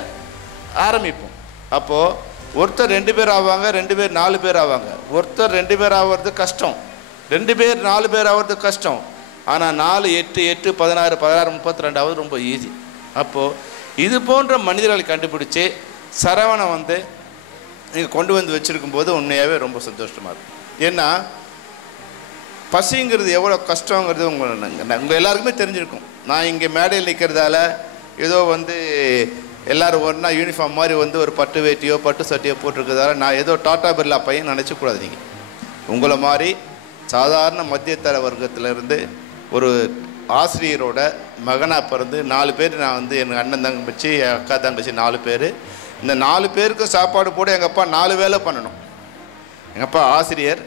ஆரம்பிப்போம். அப்போது ஒருத்தர் 2 பேர் ஆவாங்க, 2 பேர் 4 பேர் ஆவாங்க. ஒருத்தர் 2 பேர் ஆகிறது கஷ்டம், 2 பேர் 4 பேர் ஆகிறது கஷ்டம். ஆனால் 4 8 8 16 16 32 ரொம்ப ஈஸி. அப்போது இது போன்ற மனிதர்களை கண்டுபிடிச்சி சரவணை வந்து நீங்கள் கொண்டு வந்து வச்சுருக்கும்போது உண்மையாகவே ரொம்ப சந்தோஷமாக இருக்கும். ஏன்னா பசிங்கிறது எவ்வளோ கஷ்டங்கிறது உங்கள் எல்லாருக்குமே தெரிஞ்சிருக்கும். நான் இங்கே மேடையில் நிற்கிறதால ஏதோ வந்து எல்லோரும் ஒன்றா யூனிஃபார்ம் மாதிரி வந்து ஒரு பட்டு வேட்டியோ பட்டு சட்டியோ போட்டிருக்கிறதால நான் ஏதோ டாட்டா பிர்லா பையன் நினச்சக்கூடாது. நீங்கள் உங்களை மாதிரி சாதாரண மத்தியதர வர்க்கத்திலேருந்து ஒரு ஆசிரியரோட மகனாக பிறந்து 4 பேர், நான் வந்து எங்கள் அண்ணன் தங்கச்சி அக்கா தங்கச்சி 4 பேர். இந்த 4 பேருக்கும் சாப்பாடு போட எங்கள் அப்பா 4 வேலை பண்ணணும். எங்கள் அப்பா ஆசிரியர்,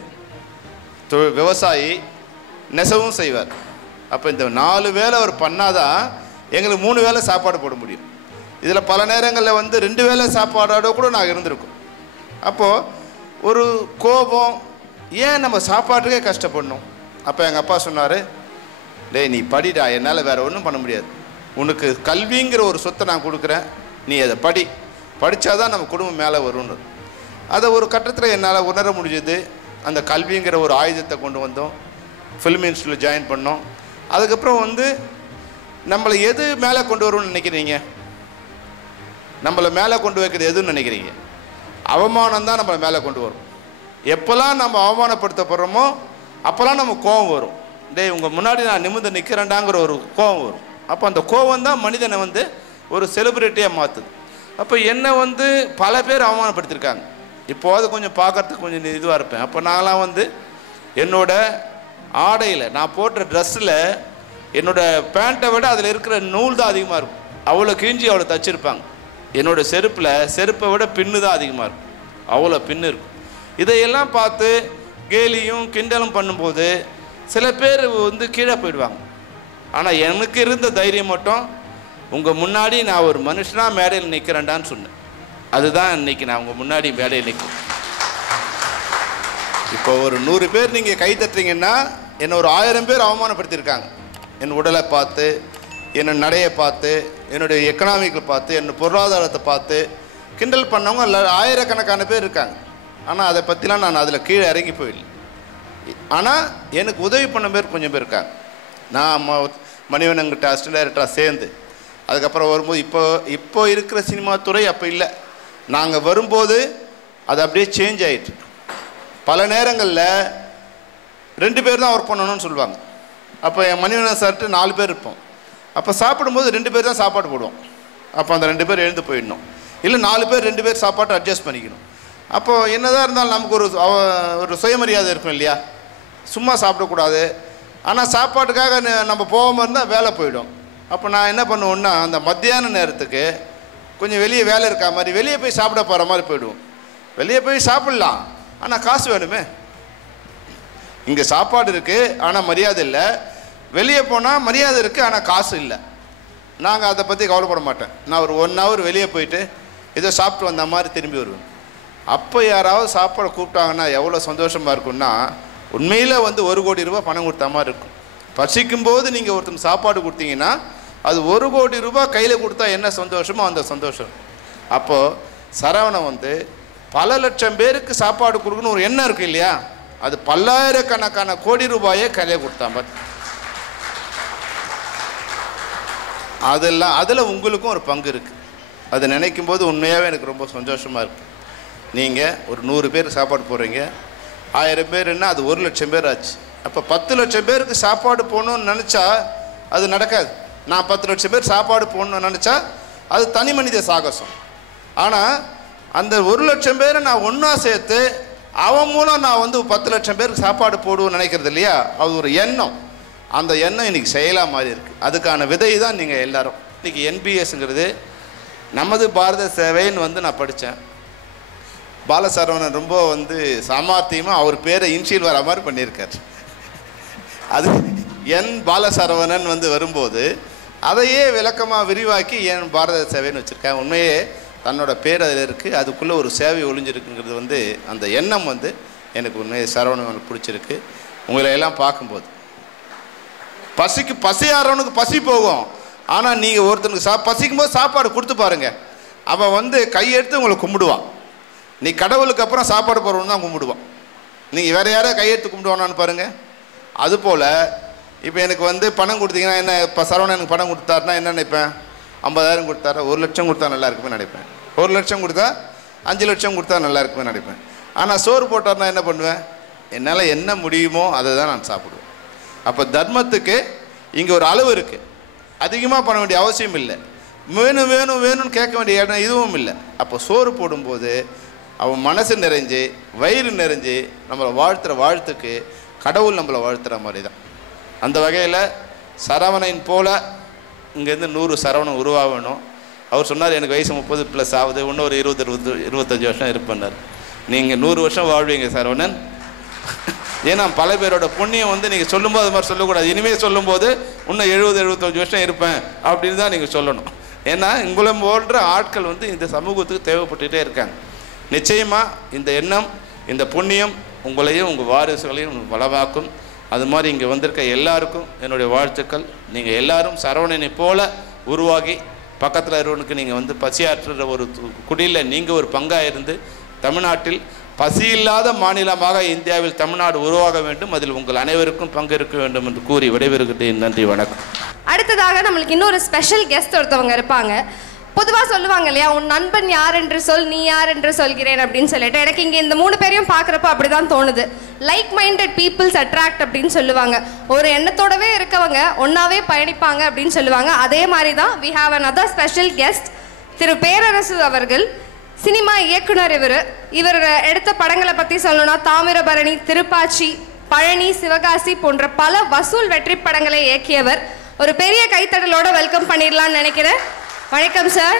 விவசாயி, நெசவும் செய்வார். அப்போ இந்த 4 வேலை அவர் பண்ணாதான் எங்களுக்கு 3 வேளை சாப்பாடு போட முடியும். இதில் பல நேரங்களில் வந்து 2 வேளை சாப்பாடோட கூட நாங்கள் இருந்திருக்கோம். அப்போது ஒரு கோபம், ஏன் நம்ம சாப்பாட்டுக்கே கஷ்டப்படணும்? அப்போ எங்கள் அப்பா சொன்னார், டேய் நீ படிடா, என்னால் வேறு ஒன்றும் பண்ண முடியாது, உனக்கு கல்விங்கிற ஒரு சொத்தை நான் கொடுக்குறேன், நீ அதை படித்தாதான் நம்ம குடும்பம் மேலே வரும்னு. அதை ஒரு கட்டத்தில் என்னால் உணர முடிஞ்சது. அந்த கல்விங்கிற ஒரு ஆயுதத்தை கொண்டு வந்தோம், ஃபிலிம் இன்ஸ்டியூட்டில் ஜாயின் பண்ணோம். அதுக்கப்புறம் வந்து நம்மளை எது மேலே கொண்டு வரும்னு நினைக்கிறீங்க? நம்மளை மேலே கொண்டு வைக்கிறது எதுன்னு நினைக்கிறீங்க? அவமானம் தான் நம்மளை மேலே கொண்டு வரும். எப்போல்லாம் நம்ம அவமானப்படுத்தப்படுறோமோ அப்போல்லாம் நம்ம கோபம் வரும். டேய் உங்கள் முன்னாடி நான் நிமிர்ந்து நிற்கிறேன்டாங்கிற ஒரு கோபம் வரும். அப்போ அந்த கோபம் தான் மனிதனை வந்து ஒரு செலிபிரிட்டியாக மாற்றுது. அப்போ என்னை வந்து பல பேர் அவமானப்படுத்தியிருக்காங்க. இப்போது கொஞ்சம் பார்க்குறதுக்கு கொஞ்சம் இதுவாக இருப்பேன். அப்போ நான்லாம் வந்து என்னோட ஆடையில், நான் போடுற ட்ரெஸ்ஸில் என்னோடய பேண்ட்டை விட அதில் இருக்கிற நூல் தான் அதிகமாக இருக்கும். அவ்வளோ கிழிஞ்சி அவ்வளோ தச்சுருப்பாங்க. என்னோடய செருப்பை விட பின்னு தான் அதிகமாக இருக்கும், அவ்வளோ பின்னு இருக்கும். இதையெல்லாம் பார்த்து கேலியும் கிண்டலும் பண்ணும்போது சில பேர் வந்து கீழே போயிடுவாங்க. ஆனால் எனக்கு இருந்த தைரியம் மட்டும், உங்கள் முன்னாடி நான் ஒரு மனுஷனாக மேடையில் நிற்கிறேன்டான்னு சொன்னேன். அதுதான் இன்றைக்கி நான் உங்கள் முன்னாடி மேடையில் நிற்கும். இப்போ ஒரு 100 பேர் நீங்கள் கை தட்டுறீங்கன்னா என்னை ஒரு 1000 பேர் அவமானப்படுத்தியிருக்காங்க. என் உடலை பார்த்து, என்னை நடையை பார்த்து, என்னுடைய எக்கனாமிக்கை பார்த்து, என் பொருளாதாரத்தை பார்த்து கிண்டல் பண்ணவங்க ஆயிரக்கணக்கான பேர் இருக்காங்க. ஆனால் அதை பற்றிலாம் நான் அதில் கீழே இறங்கி போயிடல. ஆனால் எனக்கு உதவி பண்ண பேர் கொஞ்சம் பேர் இருக்காங்க. நான் மணிவண்ணங்கிட்ட அசிஸ்டன்ட் டைரக்டராக சேர்ந்து அதுக்கப்புறம் வரும்போது இப்போ இருக்கிற சினிமா துறை அப்போ இல்லை. நாங்கள் வரும்போது அது அப்படியே சேஞ்ச் ஆகிட்டு. பல நேரங்களில் 2 பேர் தான் ஒர்க் பண்ணணும்னு சொல்லுவாங்க. அப்போ என் மணிவண்ணன் சார்ட்டு 4 பேர் இருப்போம். அப்போ சாப்பிடும்போது 2 பேர் தான் சாப்பாடு போடுவோம். அப்போ அந்த 2 பேர் எழுந்து போயிடணும். இல்லை 4 பேர் 2 பேர் சாப்பாட்டை அட்ஜஸ்ட் பண்ணிக்கணும். அப்போது என்னதான் இருந்தாலும் நமக்கு ஒரு சுயமரியாதை இருக்கும் இல்லையா? சும்மா சாப்பிடக்கூடாது. ஆனால் சாப்பாட்டுக்காக நம்ம போகாமல் இருந்தால் வேலை போயிடும். அப்போ நான் என்ன பண்ணுவேன்னா, அந்த மத்தியான நேரத்துக்கு கொஞ்சம் வெளியே வேலை இருக்கா மாதிரி வெளியே போய் சாப்பிட போகிற மாதிரி போயிடுவோம். வெளியே போய் சாப்பிட்லாம், ஆனால் காசு வேணுமே. இங்கே சாப்பாடு இருக்குது ஆனால் மரியாதை இல்லை, வெளியே போனால் மரியாதை இருக்குது ஆனால் காசு இல்லை. நாங்கள் அதை பற்றி கவலைப்பட மாட்டேன். நான் ஒரு 1 hour வெளியே போயிட்டு ஏதோ சாப்பிட்டு வந்த மாதிரி திரும்பி வருவேன். அப்போ யாராவது சாப்பாடு கூப்பிட்டாங்கன்னா எவ்வளோ சந்தோஷமாக இருக்குன்னா, உண்மையில் வந்து 1 கோடி ரூபாய் பணம் கொடுத்த மாதிரி இருக்கும். பசிக்கும்போது நீங்கள் ஒருத்தர் சாப்பாடு கொடுத்தீங்கன்னா அது 1 கோடி ரூபாய் கையில் கொடுத்தா என்ன சந்தோஷமோ அந்த சந்தோஷம். அப்போது சரவணன் வந்து பல லட்சம் பேருக்கு சாப்பாடு கொடுக்கணும்னு ஒரு எண்ணம் இருக்குது இல்லையா? அது பல்லாயிரக்கணக்கான கோடி ரூபாயே கையில் கொடுத்தாங்க. அதில் உங்களுக்கும் ஒரு பங்கு இருக்குது. அதை நினைக்கும் போது உண்மையாகவே எனக்கு ரொம்ப சந்தோஷமாக இருக்குது. நீங்கள் ஒரு 100 பேர் சாப்பாடு போடுறீங்க, 1000 பேருன்னா அது 1 லட்சம் பேர் ஆச்சு. அப்போ 10 லட்சம் பேருக்கு சாப்பாடு போகணுன்னு நினச்சா அது நடக்காது. நான் 10 லட்சம் பேர் சாப்பாடு போடணும்னு நினச்சா அது தனி மனித சாகசம். ஆனால் அந்த 1 லட்சம் பேரை நான் ஒன்றா சேர்த்து அவன் மூலம் நான் வந்து 10 லட்சம் பேருக்கு சாப்பாடு போடுவோன்னு நினைக்கிறது இல்லையா, அது ஒரு எண்ணம். அந்த எண்ணம் இன்றைக்கி செயலாக மாறி இருக்குது. அதுக்கான விதை தான் நீங்கள் எல்லாரும். இன்றைக்கி என்பிஎஸ்ங்கிறது நமது பாரத சேவைன்னு வந்து நான் படித்தேன். பாலசரவணன் ரொம்ப வந்து சாமர்த்தியமாக அவர் பேரை இன்ஷியல் வர மாதிரி பண்ணியிருக்கார். அது என் பாலசரவணன் வந்து வரும்போது அதையே விளக்கமாக விரிவாக்கி என் பாரத சேவைன்னு வச்சுருக்கேன். உண்மையே தன்னோட பேர் அதில் இருக்குது, அதுக்குள்ளே ஒரு சேவை ஒளிஞ்சிருக்குங்கிறது வந்து அந்த எண்ணம் வந்து எனக்கு உண்மையை சரவணன் பிடிச்சிருக்கு. உங்களை எல்லாம் பார்க்கும்போது பசியாரவனுக்கு பசி போகும். ஆனால் நீங்கள் ஒருத்தனுக்கு பசிக்கும் போது சாப்பாடு கொடுத்து பாருங்கள், அவன் வந்து கையெடுத்து உங்களை கும்பிடுவான். நீ கடவுளுக்கு அப்புறம் சாப்பாடு போடுறவனு தான் கும்பிடுவான். நீங்கள் வேறு யாராவது கையெடுத்து கும்பிடுவானான்னு பாருங்கள். அதுபோல் இப்போ எனக்கு வந்து பணம் கொடுத்தீங்கன்னா என்ன, இப்போ சரவணன் எனக்கு பணம் கொடுத்தாருன்னா என்ன நினைப்பேன், 50,000 கொடுத்தாரா, 1 லட்சம் கொடுத்தா நல்லா இருக்குமே நினைப்பேன். 1 லட்சம் கொடுத்தா 5 லட்சம் கொடுத்தா நல்லா இருக்குமே நினைப்பேன். ஆனால் சோறு போட்டார்னா என்ன பண்ணுவேன், என்னால் என்ன முடியுமோ அதை தான் நான் சாப்பிடுவேன். அப்போ தர்மத்துக்கு இங்கே ஒரு அளவு இருக்குது. அதிகமாக பண்ண வேண்டிய அவசியம் இல்லை, வேணும் வேணும் வேணும்னு கேட்க வேண்டிய இடம் இதுவும் இல்லை. அப்போ சோறு போடும்போது அவன் மனசு நிறைஞ்சு வயிறு நிறைஞ்சு நம்மளை வாழ்த்துற வாழ்த்துக்கு கடவுள் நம்மளை வாழ்த்துற மாதிரி தான். அந்த வகையில் சரவணன் போல் இங்கேருந்து 100 சரவணன் உருவாகணும். அவர் சொன்னார் எனக்கு வயசு 30+ ஆகுது, இன்னொரு 20-25 வருஷம் இருப்பேன்னார். நீங்கள் 100 வருஷம் வாழ்வீங்க சரவணன். ஏன்னா பல பேரோட புண்ணியம் வந்து நீங்கள் சொல்லும்போது அது மாதிரி சொல்லக்கூடாது. இனிமேல் சொல்லும்போது இன்னும் 70-75 வருஷம் இருப்பேன் அப்படின்னு தான் நீங்கள் சொல்லணும். ஏன்னா உங்களை போன்ற ஆட்கள் வந்து இந்த சமூகத்துக்கு தேவைப்பட்டுகிட்டே இருக்காங்க. நிச்சயமாக இந்த எண்ணம், இந்த புண்ணியம் உங்களையும் உங்கள் வாரிசுகளையும் வளமாக்கும். அது மாதிரி இங்கே வந்திருக்க எல்லாருக்கும் என்னுடைய வாழ்த்துக்கள். நீங்கள் எல்லாரும் சரவணனை போல உருவாகி பக்கத்தில் இருவனுக்கு நீங்கள் வந்து பசியாற்றுற ஒரு குடியில் நீங்கள் ஒரு பங்காக இருந்து தமிழ்நாட்டில் பசியில்லாத மாநிலமாக இந்தியாவில் தமிழ்நாடு உருவாக வேண்டும். அதில் உங்கள் அனைவருக்கும் பங்கு இருக்க வேண்டும் என்று கூறி விடைபெறுகிறேன். நன்றி, வணக்கம். அடுத்ததாக நம்மளுக்கு இன்னொரு ஸ்பெஷல் கெஸ்ட் ஒருத்தவங்க இருப்பாங்க. பொதுவாக சொல்லுவாங்க இல்லையா, உன் நண்பன் யார் என்று சொல், நீ யார் என்று சொல்கிறேன் அப்படின்னு சொல்லிட்டு. எனக்கு இங்கே இந்த 3 பேரையும் பார்க்குறப்ப அப்படி தான் தோணுது. லைக் மைண்டட் பீப்புள்ஸ் அட்ராக்ட் அப்படின்னு சொல்லுவாங்க. ஒரு எண்ணத்தோடவே இருக்கவங்க ஒன்றாவே பயணிப்பாங்க அப்படின்னு சொல்லுவாங்க. அதே மாதிரி தான் we have another special guest, திரு பேரரசு அவர்கள். சினிமா இயக்குனர். இவர் எடுத்த படங்களை பற்றி சொல்லணும்னா தாமிரபரணி, திருப்பாச்சி, பழனி, சிவகாசி போன்ற பல வசூல் வெற்றி படங்களை இயக்கியவர். ஒரு பெரிய கைத்தடலோட வெல்கம் பண்ணிடலாம்னு நினைக்கிறேன். வணக்கம் சார்.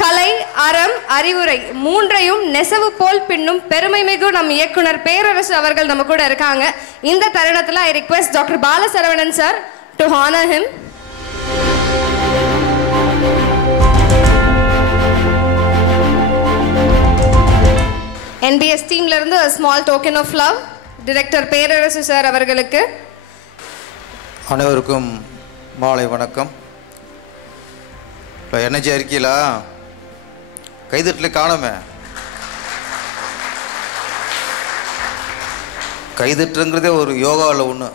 கலை, அறம், அறிவுரை 3ஐயும் நெசவு போல் பின்னும் பெருமை மிகு நம் இயக்குனர் பேரரசு அவர்கள் நம்ம கூட இருக்காங்க. இந்த தருணத்தில் I request doctor Balasaravanan sir to honour him. NBS டீம்ல இருந்து a small token of love director Perarasu sir அவர்களுக்கு. அனைவருக்கும் மாலை வணக்கம். இப்போ எனர்ஜி இருக்கீங்களா? கைதட்டல காணுமே. கைதட்டுங்கிறதே ஒரு யோகாவில் ஒன்று.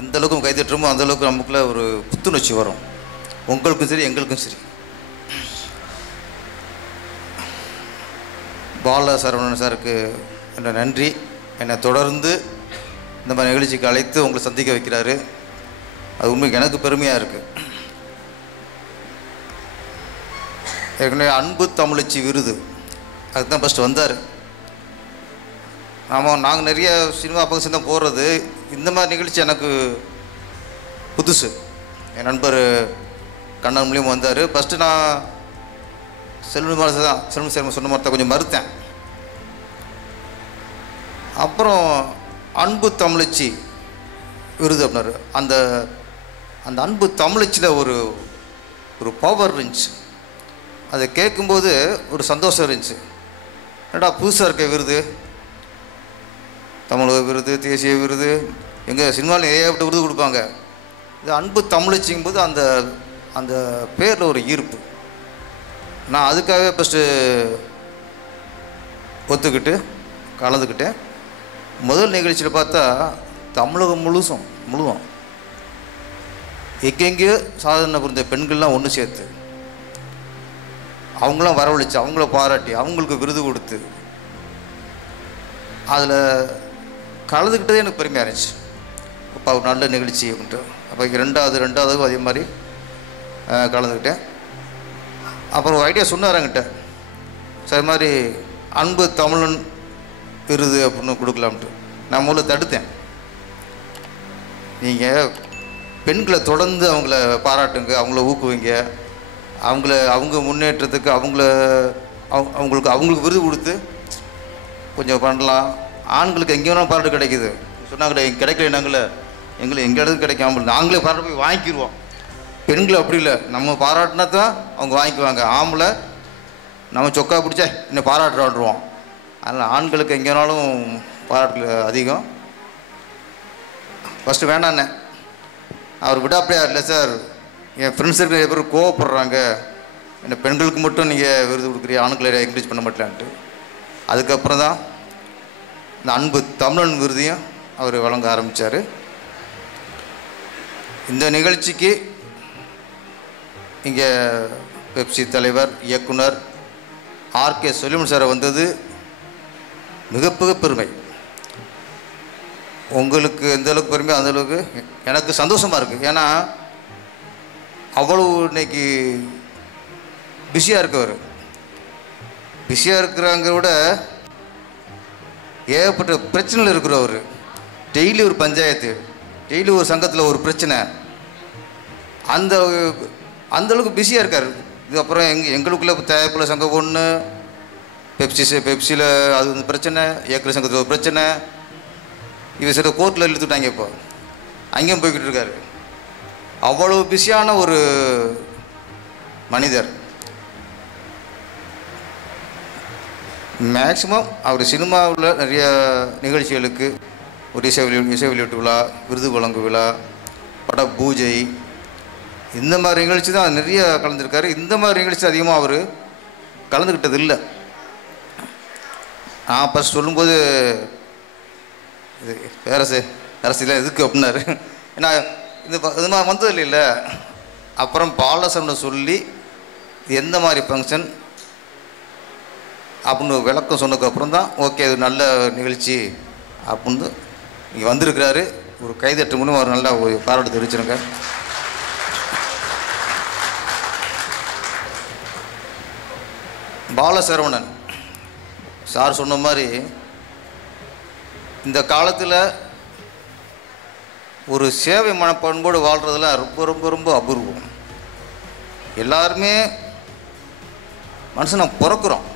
எந்த அளவுக்கு கைதட்டுறோமோ அந்தளவுக்கு நமக்குள்ள ஒரு புத்துணர்ச்சி வரும். உங்களுக்கும் சரி எங்களுக்கும் சரி. பாலசரவணன் சாருக்கு என்ன நன்றி. என்னை தொடர்ந்து இந்த மாதிரி நிகழ்ச்சிக்கு அழைத்து உங்களை சந்திக்க வைக்கிறாரு. அது உண்மைக்கு எனக்கு பெருமையாக இருக்குது. ஏற்கனவே அன்பு தமிழச்சி விருது அதுக்கு தான் ஃபஸ்ட்டு வந்தார். ஆமாம், நாங்கள் நிறைய சினிமா ஃபங்க்ஷன் தான் போடுறது. இந்த மாதிரி நிகழ்ச்சி எனக்கு புதுசு. என் நண்பர் கண்ணன் மூலியமாக வந்தார். ஃபஸ்ட்டு நான் செல்வன் சேர்மன் சொன்ன மாதிரி தான் கொஞ்சம் மறுத்தேன். அப்புறம் அன்பு தமிழச்சி விருது அப்படின்னாரு. அந்த அந்த அன்பு தமிழச்சியில் ஒரு பவர் இருந்துச்சு. அதை கேட்கும்போது ஒரு சந்தோஷம் இருந்துச்சு. என்னடா புதுசாக இருக்க விருது, தமிழக விருது, தேசிய விருது, எங்கள் சினிமாவில் ஏகப்பட்ட விருது கொடுப்பாங்க. இது அன்பு தமிழச்சிங்கும்போது அந்த அந்த பேரில் ஒரு ஈர்ப்பு. நான் அதுக்காகவே ஃபஸ்ட்டு ஒத்துக்கிட்டு கலந்துக்கிட்டேன். முதல் நிகழ்ச்சியில் பார்த்தா தமிழகம் முழுவதும் எங்கெங்கேயோ சாதனை புரிந்த பெண்கள்லாம் ஒன்று சேர்த்து அவங்களாம் வரவழைச்சு அவங்கள பாராட்டி அவங்களுக்கு விருது கொடுத்து அதில் கலந்துக்கிட்டதே எனக்கு பெருமையாக இருந்துச்சு. அப்போ ஒரு நல்ல நிகழ்ச்சி அப்படின்ட்டு. அப்போ ரெண்டாவது அதே மாதிரி கலந்துக்கிட்டேன். அப்புறம் ஒரு ஐடியா சொன்னார் என்கிட்ட, சார் இது மாதிரி அன்பு தமிழன் விருது அப்படின்னு கொடுக்கலாம்ட்டு. நான் முதல்ல தடுத்தேன். நீங்கள் பெண்களை தொடர்ந்து அவங்கள பாராட்டுங்க, அவங்கள ஊக்குவிங்க, அவங்க முன்னேற்றத்துக்கு அவங்களுக்கு விருது கொடுத்து கொஞ்சம் பண்ணலாம். ஆண்களுக்கு எங்கே வேணாலும் பாராட்டு கிடைக்குது சொன்னாங்களே, கிடைக்கல எங்களுக்கு எங்கள் இடத்துக்கு கிடைக்காம நாங்களே பாராட்டு போய் வாங்கிக்கிடுவோம். பெண்கள் அப்படி இல்லை, நம்ம பாராட்டினா தான் அவங்க வாங்கிக்குவாங்க. ஆம்பளை நம்ம சொக்கா பிடிச்சா இன்னும் பாராட்டுறாடுவோம். அதனால் ஆண்களுக்கு எங்கே வேணாலும் பாராட்டுகள் அதிகம். ஃபஸ்ட்டு வேண்டாண்ணே, அவர் விடாப்படியா இல்லை சார், என் ஃப்ரெண்ட்ஸுக்கு நிறைய பேர் கோவப்படுறாங்க, என்ன பெண்களுக்கு மட்டும் நீங்கள் விருது கொடுக்குறீங்க, ஆண்களை என்கரேஜ் பண்ண மாட்டலான்ட்டு. அதுக்கப்புறம் தான் இந்த அன்பு தமிழன் விருதையும் அவர் வழங்க ஆரம்பித்தார். இந்த நிகழ்ச்சிக்கு இங்கே பெப்சி தலைவர் இயக்குனர் ஆர்கே சொலிமன் சார் வந்தது மிகப்பெரிய பெருமை. உங்களுக்கு எந்த அளவுக்கு பெருமை அந்தளவுக்கு எனக்கு சந்தோஷமாக இருக்குது. ஏன்னா அவ்வளவு இன்னைக்கு பிஸியாக இருக்கவர். பிஸியாக இருக்கிறாங்க விட ஏகப்பட்ட பிரச்சனையில் இருக்கிறவர். டெய்லி ஒரு பஞ்சாயத்து, டெய்லி ஒரு சங்கத்தில் ஒரு பிரச்சனை, அந்தளவுக்கு பிஸியாக இருக்கார். இதுக்கப்புறம் எங்களுக்குள்ளே தேவைப்பில் சங்கம் ஒன்று, பெப்சியில் அது வந்து பிரச்சனை, ஏக்கர் சங்கத்தில் ஒரு பிரச்சனை, இவ சில கோர்ட்டில் இழுத்துட்டாங்க. இப்போ அங்கேயும் போய்கிட்டு இருக்காரு. அவ்வளோ பிஸியான ஒரு மனிதர். மேக்சிமம் அவர் சினிமாவில் நிறைய நிகழ்ச்சிகளுக்கு ஒரு இசை வெளியீட்டு விழா, விருது வழங்கு விழா, பட பூஜை, இந்த மாதிரி நிகழ்ச்சி தான் நிறைய கலந்துருக்காரு. இந்த மாதிரி நிகழ்ச்சி அதிகமாக அவர் கலந்துக்கிட்டது இல்லை. நான் ஃபஸ்ட் சொல்லும்போது இது அரசியல் எதுக்கு அப்படின்னாரு. ஏன்னா இது மாதிரி வந்தது இல்லை. அப்புறம் பாலசரனை சொல்லி எந்த மாதிரி ஃபங்க்ஷன் அப்படின்னு விளக்கம் சொன்னதுக்கப்புறம் தான் ஓகே இது நல்ல நிகழ்ச்சி அப்படின்னு இங்கே வந்திருக்கிறாரு. ஒரு கைதட்டு மூலம் அவர் நல்லா ஒரு பாராட்டு தெரிவிச்சிருங்க. பாலசரவணன் சார் சொன்ன மாதிரி இந்த காலத்தில் ஒரு சேவை மனப்பண்போடு வாழ்கிறதுலாம் ரொம்ப ரொம்ப ரொம்ப அபூர்வம். எல்லாருமே மனுஷனை பிறக்கிறோம்,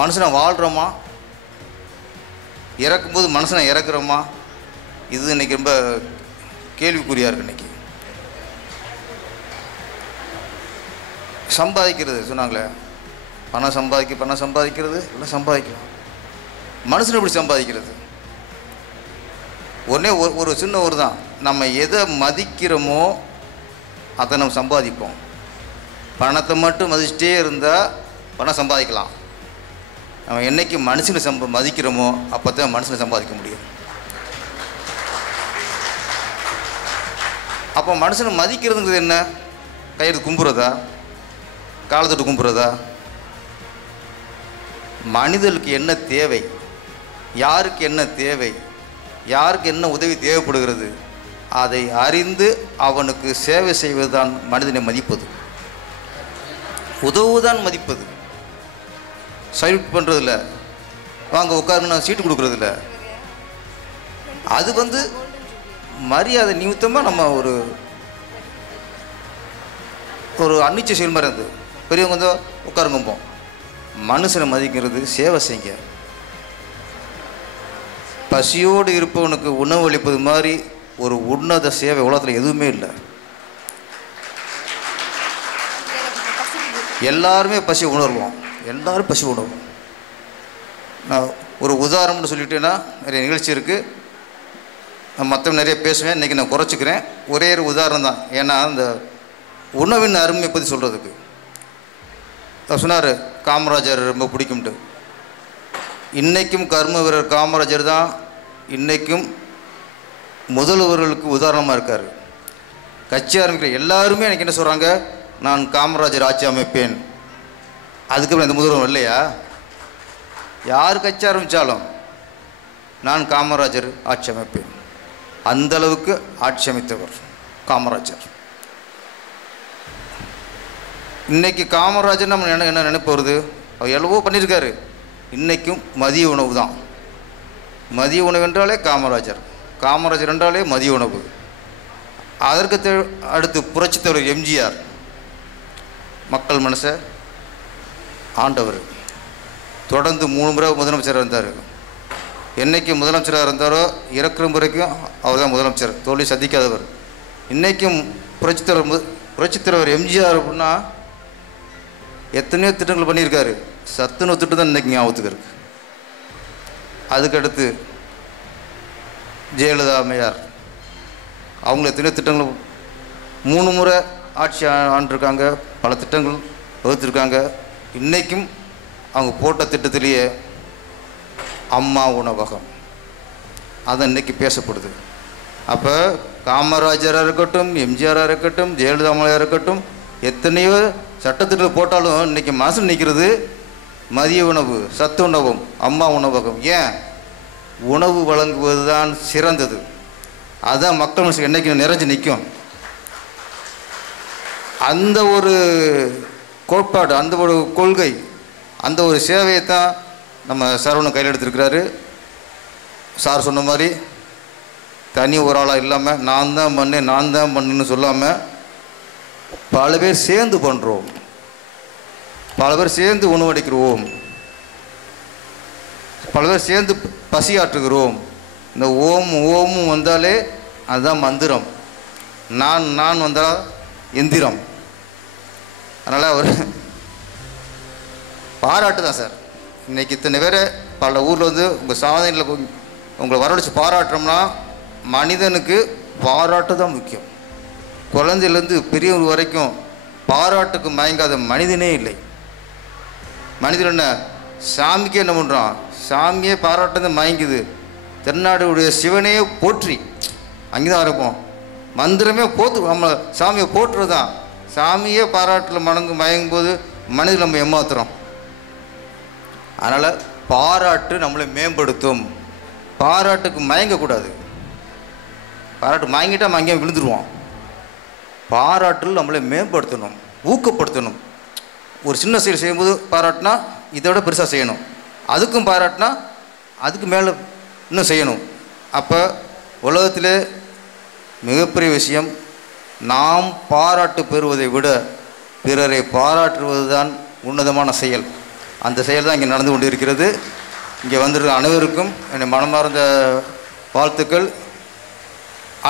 மனுஷனை வாழ்கிறோமா, இறக்கும்போது மனுஷனை இறக்குறோமா, இது இன்றைக்கி ரொம்ப கேள்விக்குறியாக இருக்குது. இன்றைக்கி சம்பாதிக்கிறது சொன்னாங்களே, பணம் சம்பாதிக்கிறது எல்லாம் சம்பாதிக்கலாம். மனுஷனை எப்படி சம்பாதிக்கிறது? ஒரு சின்ன ஒரு தான், நம்ம எதை மதிக்கிறோமோ அதை நம்ம சம்பாதிப்போம். பணத்தை மட்டும் மதிச்சிட்டே இருந்தால் பணம் சம்பாதிக்கலாம். நம்ம என்றைக்கு மனுஷனை மதிக்கிறோமோ அப்போ தான் மனுஷனை சம்பாதிக்க முடியும். அப்போ மனுஷனை மதிக்கிறதுங்கிறது என்ன? கையெழுத்து கும்புறதா, காலத்தொட்டு கும்புறதா? மனிதர்களுக்கு என்ன தேவை, யாருக்கு என்ன தேவை, யாருக்கு என்ன உதவி தேவைப்படுகிறது, அதை அறிந்து அவனுக்கு சேவை செய்வதுதான் மனிதனை மதிப்பது. உதவுதான் மதிப்பது. சல்யூட் பண்ணுறதில்ல, வாங்க உட்காருன்னு சீட்டு கொடுக்குறதில்ல. அது வந்து மரியாதை நிமித்தமாக நம்ம ஒரு அன்னிச்சை செயல் மாதிரி இருந்தது. பெரியவங்க வந்து உட்காருங்கப்போம். மனுஷனை மதிக்கிறது சேவை செய்யுங்க. பசியோடு இருப்பவனுக்கு உணவு அளிப்பது மாதிரி ஒரு உன்னத சேவை உலகத்தில் எதுவுமே இல்லை. எல்லாருமே பசி உணர்வோம், எல்லாரும் பசி உணர்வோம். நான் ஒரு உதாரணம்னு சொல்லிட்டேன்னா நிறைய நிகழ்ச்சி இருக்குது, நான் மற்றவங்க நிறைய பேசுவேன். இன்றைக்கி நான் குறைச்சிக்கிறேன். ஒரே ஒரு உதாரணம் தான். ஏன்னா இந்த உணவின் அருமையை பற்றி சொல்கிறதுக்கு சொன்னார். காமராஜர் ரொம்ப பிடிக்கும்ட்டு. இன்றைக்கும் கர்ம வீரர் காமராஜர் தான் இன்றைக்கும் முதல்வர்களுக்கு உதாரணமாக இருக்கார். கட்சி ஆரம்பிக்கிற எல்லாருமே எனக்கு என்ன சொல்கிறாங்க, நான் காமராஜர் ஆட்சி அமைப்பேன். அதுக்கப்புறம் இந்த முதல்வர் இல்லையா? யார் கட்சி ஆரம்பித்தாலும் நான் காமராஜர் ஆட்சி அமைப்பேன். அந்தளவுக்கு ஆட்சி அமைத்தவர் காமராஜர். இன்றைக்கி காமராஜர் நம்ம என்ன நினைப்பு வருது, அவர் எவ்வளவோ பண்ணியிருக்காரு. இன்றைக்கும் மதிய உணவு தான். மதிய உணவு என்றாலே காமராஜர், காமராஜர் என்றாலே மதிய உணவு. அதற்கு அடுத்து புரட்சித் தலைவர் எம்ஜிஆர், மக்கள் மனசை ஆண்டவர். தொடர்ந்து 3 முறை முதலமைச்சராக இருந்தார். என்றைக்கு முதலமைச்சராக இருந்தாரோ இறக்குற முறைக்கும் அவர் தான் முதலமைச்சர், தோல்வி சந்திக்காதவர். இன்றைக்கும் புரட்சித் தலைவர் எம்ஜிஆர் அப்படின்னா எத்தனையோ திட்டங்கள் பண்ணியிருக்காரு. சத்துணவு திட்டம் தான் இன்றைக்கி ஞாபகத்துக்கு இருக்குது. அதுக்கடுத்து ஜெயலலிதா அம்மையார், அவங்க எத்தனையோ திட்டங்கள் 3 முறை ஆட்சி ஆண்டிருக்காங்க, பல திட்டங்கள் வகுத்திருக்காங்க. இன்றைக்கும் அவங்க போட்ட திட்டத்திலேயே அம்மா உணவகம் அது இன்றைக்கி பேசப்படுது. அப்போ காமராஜராக இருக்கட்டும், எம்ஜிஆராக இருக்கட்டும், ஜெயலலிதா அம்மையாராக இருக்கட்டும், எத்தனையோ சட்டத்திட்டங்கள் போட்டாலும் இன்றைக்கி மனசில் நிற்கிறது மதிய உணவு, சத்து உணவும், அம்மா உணவகம். ஏன்? உணவு வழங்குவது தான் சிறந்தது. அதுதான் மக்கள் மனசுக்கு என்றைக்கு நிறைஞ்சு நிற்கும். அந்த ஒரு கோட்பாடு, அந்த ஒரு கொள்கை, அந்த ஒரு சேவையை தான் நம்ம சரவணன் கையில் எடுத்துருக்கிறாரு. சார் சொன்ன மாதிரி தனி ஒரு ஆளாக இல்லாமல் நான் தான் பண்ணேன் நான் தான் பண்ணுன்னு சொல்லாமல் பல பேர் சேர்ந்து பண்ணுறோம், பல பேர் சேர்ந்து உணவளிக்கிறோம், பல பேர் சேர்ந்து பசியாற்றுகிறோம். இந்த ஓமும் வந்தாலே அதுதான் மந்திரம். நான் வந்தால் எந்திரம். அதனால் ஒரு பாராட்டு தான் சார். இன்றைக்கி இத்தனை பேரை பல ஊரில் வந்து உங்கள் சாதனையில் உங்களை வரவழைச்சி பாராட்டுறோம்னா மனிதனுக்கு பாராட்டு தான் முக்கியம். குழந்தையிலேருந்து பெரியவர் வரைக்கும் பாராட்டுக்கு மயங்காத மனிதனே இல்லை. மனிதன் என்ன சாமிக்கே என்ன பண்ணுறான், சாமியே பாராட்டு மயங்குது. தென்னாடுடைய சிவனையே போற்றி அங்கே தான் இருப்போம். மந்திரமே நம்ம சாமியை போற்றுறது தான். சாமியே பாராட்டில் மயங்கும் போது மனிதன் நம்ம ஏமாத்துறோம். அதனால் பாராட்டு நம்மளை மேம்படுத்தும். பாராட்டுக்கு மயங்கக்கூடாது. பாராட்டு மயங்கிட்டால் நம்ம அங்கேயும் விழுந்துருவோம். பாராட்டில் நம்மளை மேம்படுத்தணும், ஊக்கப்படுத்தணும். ஒரு சின்ன செயல் செய்யும்போது பாராட்டினா இதை விட பெருசாக செய்யணும், அதுக்கும் பாராட்டினா அதுக்கு மேலே இன்னும் செய்யணும். அப்போ உலகத்திலே மிகப்பெரிய விஷயம் நாம் பாராட்டு பெறுவதை விட பிறரை பாராட்டுவது தான் உன்னதமான செயல். அந்த செயல் தான் இங்கே நடந்து கொண்டு இருக்கிறது. இங்கே வந்திருக்க அனைவருக்கும் என்னை மனமார்ந்த வாழ்த்துக்கள்.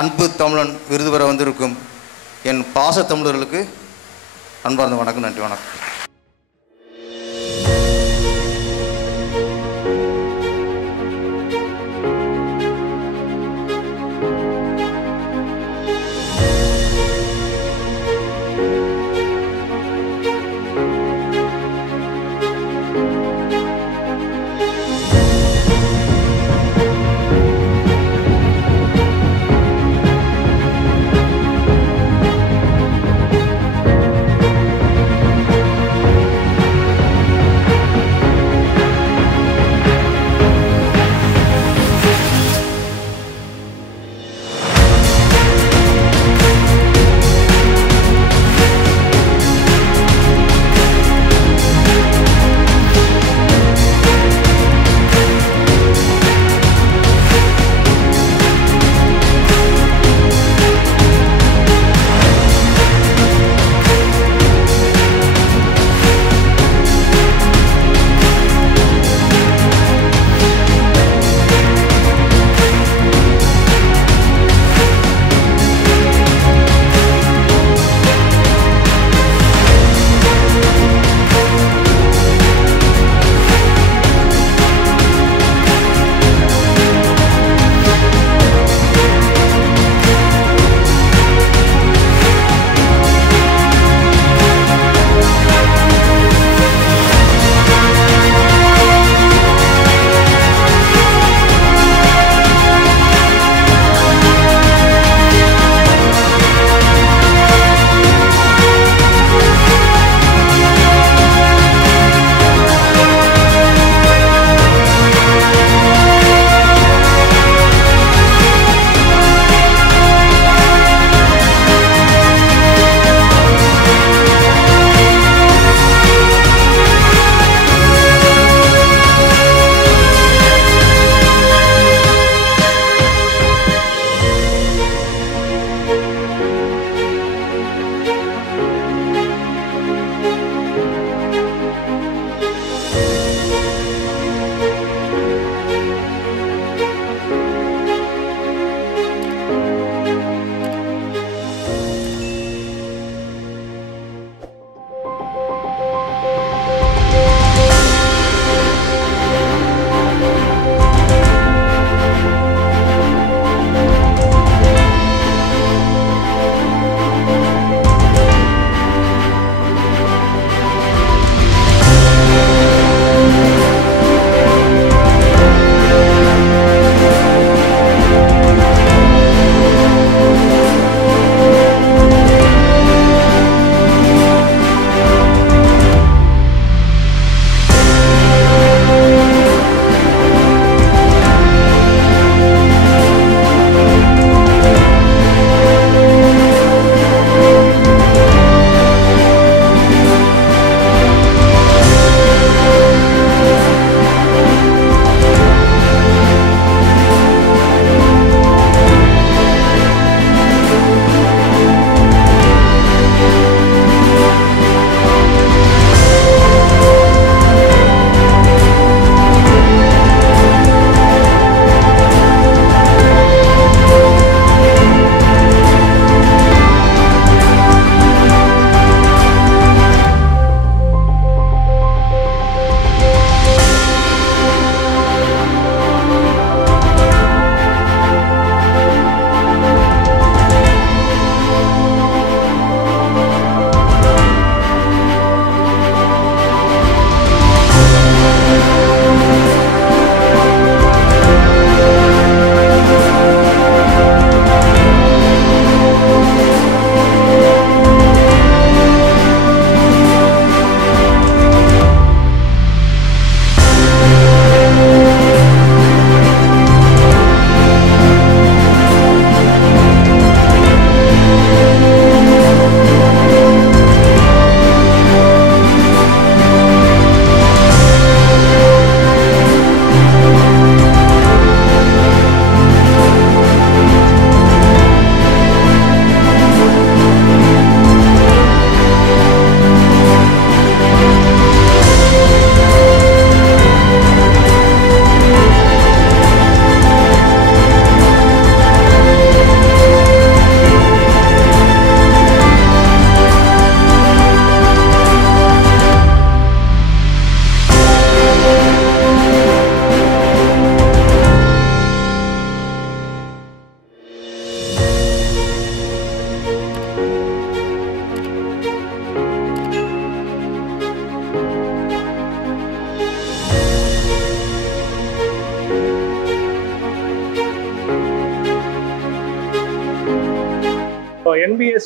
அன்பு தமிழன் விருது பெற வந்திருக்கும் என் பாச தமிழர்களுக்கு அன்பார்ந்த வணக்கம், நன்றி, வணக்கம்.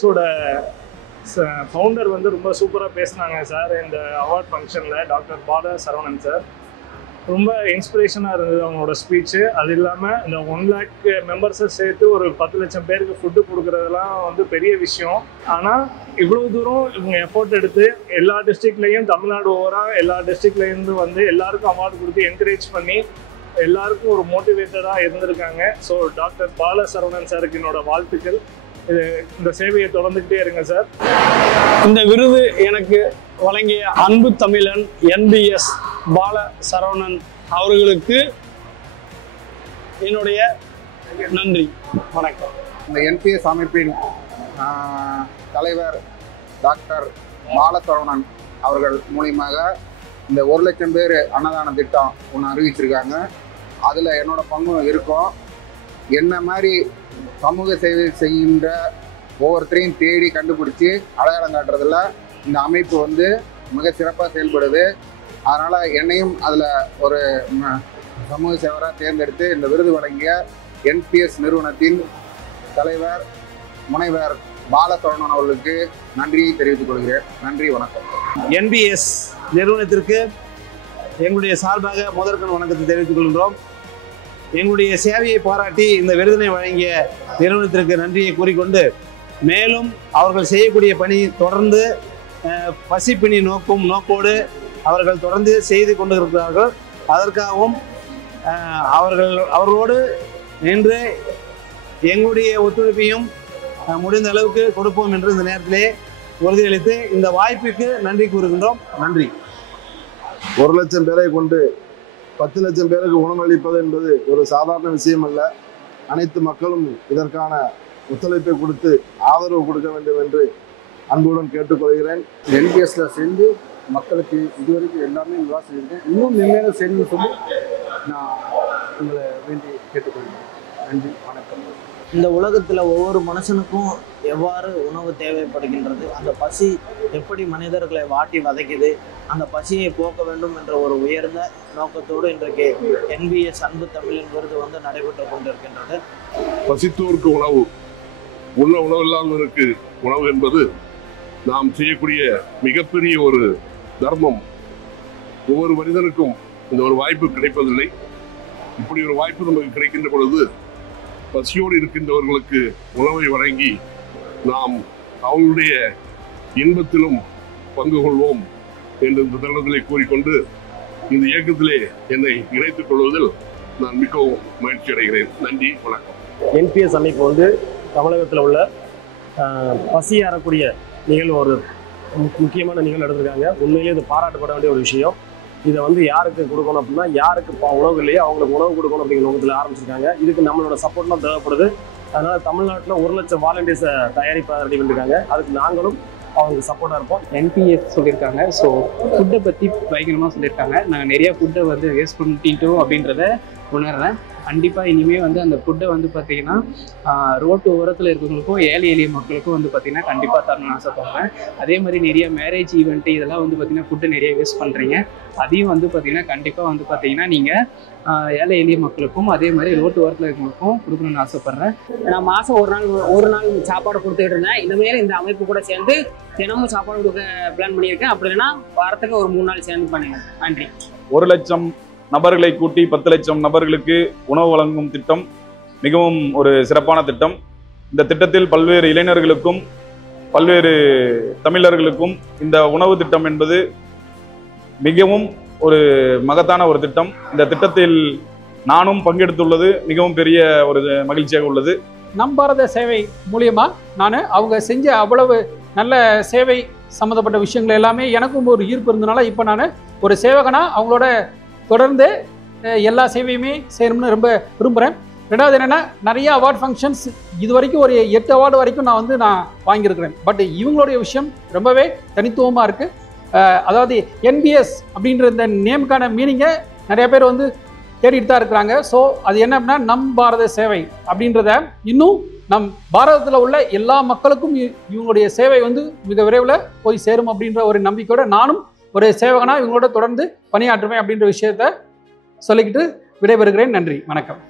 என்பிஎஸோட ஃபவுண்டர் வந்து ரொம்ப சூப்பராக பேசினாங்க சார் இந்த அவார்ட் ஃபங்க்ஷனில். டாக்டர் பால சரவணன் சார் ரொம்ப இன்ஸ்பிரேஷனாக இருந்தது அவங்களோட ஸ்பீச்சு. அது இல்லாமல் இந்த 1 lakh மெம்பர்ஸை சேர்த்து ஒரு 10 லட்சம் பேருக்கு ஃபுட்டு கொடுக்குறதெல்லாம் வந்து பெரிய விஷயம். ஆனால் இவ்வளோ தூரம் இவங்க எஃபோர்ட் எடுத்து எல்லா டிஸ்ட்ரிக்ட்லேயும், தமிழ்நாடு ஓவராக எல்லா டிஸ்ட்ரிக்ட்லேருந்து வந்து எல்லாருக்கும் அவார்டு கொடுத்து என்கரேஜ் பண்ணி எல்லாருக்கும் ஒரு மோட்டிவேட்டடாக இருந்திருக்காங்க. ஸோ டாக்டர் பால சரவணன் சாருக்கு என்னோட வாழ்த்துக்கள். இந்த சேவையை தொடர்ந்துக்கிட்டே இருங்க சார். இந்த விருது எனக்கு வழங்கிய அன்பு தமிழன் என்பிஎஸ் பால சரவணன் அவர்களுக்கு என்னுடைய நன்றி, வணக்கம். இந்த என்பிஎஸ் அமைப்பின் தலைவர் டாக்டர் பால சரவணன் அவர்கள் மூலியமாக இந்த 1 லட்சம் பேர் அன்னதான திட்டம் ஒன்று அறிவிச்சிருக்காங்க. அதில் என்னோட பங்கும் இருக்கும். என்ன மாதிரி சமூக சேவை செய்கின்ற ஒவ்வொருத்தரையும் தேடி கண்டுபிடிச்சி அடையாளம் காட்டுறதுல இந்த அமைப்பு வந்து மிக சிறப்பாக செயல்படுது. அதனால் என்னையும் அதில் ஒரு சமூக சேவராக தேர்ந்தெடுத்து இந்த விருது வழங்கிய என்பிஎஸ் நிறுவனத்தின் தலைவர் முனைவர் பாலசரவணன் அவர்களுக்கு நன்றியை தெரிவித்துக் கொள்கிறேன். நன்றி, வணக்கம். என்பிஎஸ் நிறுவனத்திற்கு எங்களுடைய சார்பாக முதற்கண் வணக்கத்தை தெரிவித்துக் கொள்கிறோம். எங்களுடைய சேவையை பாராட்டி இந்த விருதினை வழங்கிய நிறுவனத்திற்கு நன்றியை கூறிக்கொண்டு, மேலும் அவர்கள் செய்யக்கூடிய பணி தொடர்ந்து பசிப்பிணி நோக்கோடு அவர்கள் தொடர்ந்து செய்து கொண்டிருக்கிறார்கள். அதற்காகவும் அவர்களோடு நின்று எங்களுடைய ஒத்துழைப்பையும் முடிந்த அளவுக்கு கொடுப்போம் என்று இந்த நேரத்திலே உறுதியளித்து இந்த வாய்ப்புக்கு நன்றி கூறுகின்றோம். நன்றி. 1 லட்சம் பேரை கொண்டு 10 லட்சம் பேருக்கு உணவளிப்பது என்பது ஒரு சாதாரண விஷயம் அல்ல. அனைத்து மக்களும் இதற்கான ஒத்துழைப்பை கொடுத்து ஆதரவு கொடுக்க வேண்டும் என்று அன்புடன் கேட்டுக்கொள்கிறேன். என்பிஎஸ்ல சேர்ந்து மக்களுக்கு இதுவரைக்கும் எல்லாமே விவாதம் செஞ்சுருக்கேன். இன்னும் மென்மேலும் செய்யணும்னு சொல்லி நான் உங்களை வேண்டி கேட்டுக்கொள்கிறேன். நன்றி, வணக்கம். இந்த உலகத்தில் ஒவ்வொரு மனுஷனுக்கும் எவ்வாறு உணவு தேவைப்படுகின்றது, அந்த பசி எப்படி மனிதர்களை வாட்டி வதைக்குது, அந்த பசியை போக்க வேண்டும் என்ற ஒரு உயர்ந்த நோக்கத்தோடு இன்றைக்கு என்பிஎஸ் அன்பு தமிழின் விருது வந்து நடைபெற்று கொண்டிருக்கின்றது. பசித்தோருக்கு உணவு, உணவு இல்லாதவருக்கு உணவு என்பது நாம் செய்யக்கூடிய மிகப்பெரிய ஒரு தர்மம். ஒவ்வொரு மனிதனுக்கும் இந்த ஒரு வாய்ப்பு கிடைப்பதில்லை. இப்படி ஒரு வாய்ப்பு நமக்கு கிடைக்கின்ற பொழுது பசியோடு இருக்கின்றவர்களுக்கு உணவை வழங்கி நாம் அவங்களுடைய இன்பத்திலும் பங்கு கொள்வோம் என்று இந்த தருணத்திலே கூறிக்கொண்டு இந்த இயக்கத்திலே என்னை இணைத்துக் கொள்வதில் நான் மிகவும் மகிழ்ச்சி அடைகிறேன். நன்றி, வணக்கம். என்பிஎஸ் அமைப்பு வந்து தமிழகத்தில் உள்ள பசியாறக்கூடிய நிகழ்வு ஒரு முக்கியமான நிகழ்வு எடுத்திருக்காங்க. உண்மையிலேயே இது பாராட்டப்பட வேண்டிய ஒரு விஷயம். இதை வந்து யாருக்கு கொடுக்கணும் அப்படின்னா, யாருக்கு உணவு இல்லையோ அவங்களுக்கு உணவு கொடுக்கணும் அப்படிங்கிற நோக்கத்தில் ஆரம்பிச்சிருக்காங்க. இதுக்கு நம்மளோட சப்போர்ட்லாம் தேவைப்படுது. அதனால் தமிழ்நாட்டில் 1 லட்சம் வாலண்டியர்ஸை தயாரிப்பாக ரெடி பண்ணியிருக்காங்க. அதுக்கு நாங்களும் அவங்களுக்கு சப்போர்ட்டாக இருப்போம். என்பிஎஸ் சொல்லியிருக்காங்க. ஸோ ஃபுட்டை பற்றி பயங்கரமாக சொல்லியிருக்காங்க. நாங்கள் நிறையா ஃபுட்டை வந்து வேஸ்ட் பண்ணிட்டோம் அப்படின்றத உணர்றேன். கண்டிப்பாக இனிமேல் வந்து அந்த ஃபுட்டை வந்து பார்த்திங்கன்னா ரோட்டு ஓரத்தில் இருக்கிறவங்களுக்கும் ஏழை எளிய மக்களுக்கும் வந்து பார்த்திங்கன்னா கண்டிப்பாக தரணும்னு ஆசைப்படுறேன். அதே மாதிரி நிறைய மேரேஜ் ஈவெண்ட்டு இதெல்லாம் வந்து பார்த்திங்கன்னா ஃபுட்டை நிறைய வேஸ்ட் பண்ணுறீங்க. அதையும் வந்து பார்த்திங்கன்னா கண்டிப்பாக வந்து பார்த்திங்கன்னா நீங்கள் ஏழை எளிய மக்களுக்கும் அதே மாதிரி ரோட்டு ஓரத்தில் இருக்கிறவங்களுக்கும் கொடுக்கணும்னு ஆசைப்பட்றேன். நான் மாதம் ஒரு நாள் சாப்பாடு கொடுத்துக்கிட்டு இருந்தேன். இனிமேல் இந்த அமைப்பு கூட சேர்ந்து தினமும் சாப்பாடு கொடுக்க பிளான் பண்ணியிருக்கேன். அப்படி இல்லைன்னா வாரத்துக்கு ஒரு 3 நாள் சேர்ந்து பண்ணுவேன். நன்றி. 1 லட்சம் நபர்களை கூட்டி 10 லட்சம் நபர்களுக்கு உணவு வழங்கும் திட்டம் மிகவும் ஒரு சிறப்பான திட்டம். இந்த திட்டத்தில் பல்வேறு இளைஞர்களுக்கும் பல்வேறு தமிழர்களுக்கும் இந்த உணவு திட்டம் என்பது மிகவும் ஒரு மகத்தான ஒரு திட்டம். இந்த திட்டத்தில் நானும் பங்கெடுத்துள்ளது மிகவும் பெரிய ஒரு மகிழ்ச்சியாக உள்ளது. நம் பாரத சேவை மூலியமா நான் அவங்க செஞ்ச அவ்வளவு நல்ல சேவை சம்மந்தப்பட்ட விஷயங்கள் எல்லாமே எனக்கும் ஒரு ஈர்ப்பு இருந்தனால இப்போ நான் ஒரு சேவகனாக அவங்களோட தொடர்ந்து எல்லா சேவையுமே செய்யணும்னு ரொம்ப விரும்புகிறேன். ரெண்டாவது என்னென்னா, நிறைய அவார்ட் ஃபங்க்ஷன்ஸ் இது வரைக்கும் ஒரு 8 அவார்டு வரைக்கும் நான் வாங்கியிருக்கிறேன். பட் இவங்களுடைய விஷயம் ரொம்பவே தனித்துவமாக இருக்குது. அதாவது என்பிஎஸ் அப்படின்ற இந்த நேமுக்கான மீனிங்கை நிறைய பேர் வந்து தேடிட்டு தான் இருக்கிறாங்க. ஸோ அது என்ன அப்படின்னா, நம் பாரத சேவை அப்படின்றத இன்னும் நம் பாரதத்தில் உள்ள எல்லா மக்களுக்கும் இவங்களுடைய சேவை வந்து மிக விரைவில் போய் சேரும் அப்படின்ற ஒரு நம்பிக்கையோட நானும் ஒரு சேவகனாக இவங்களோட தொடர்ந்து பணியாற்றுவேன் அப்படின்ற விஷயத்த சொல்லிக்கிட்டு விடைபெறுகிறேன். நன்றி, வணக்கம்.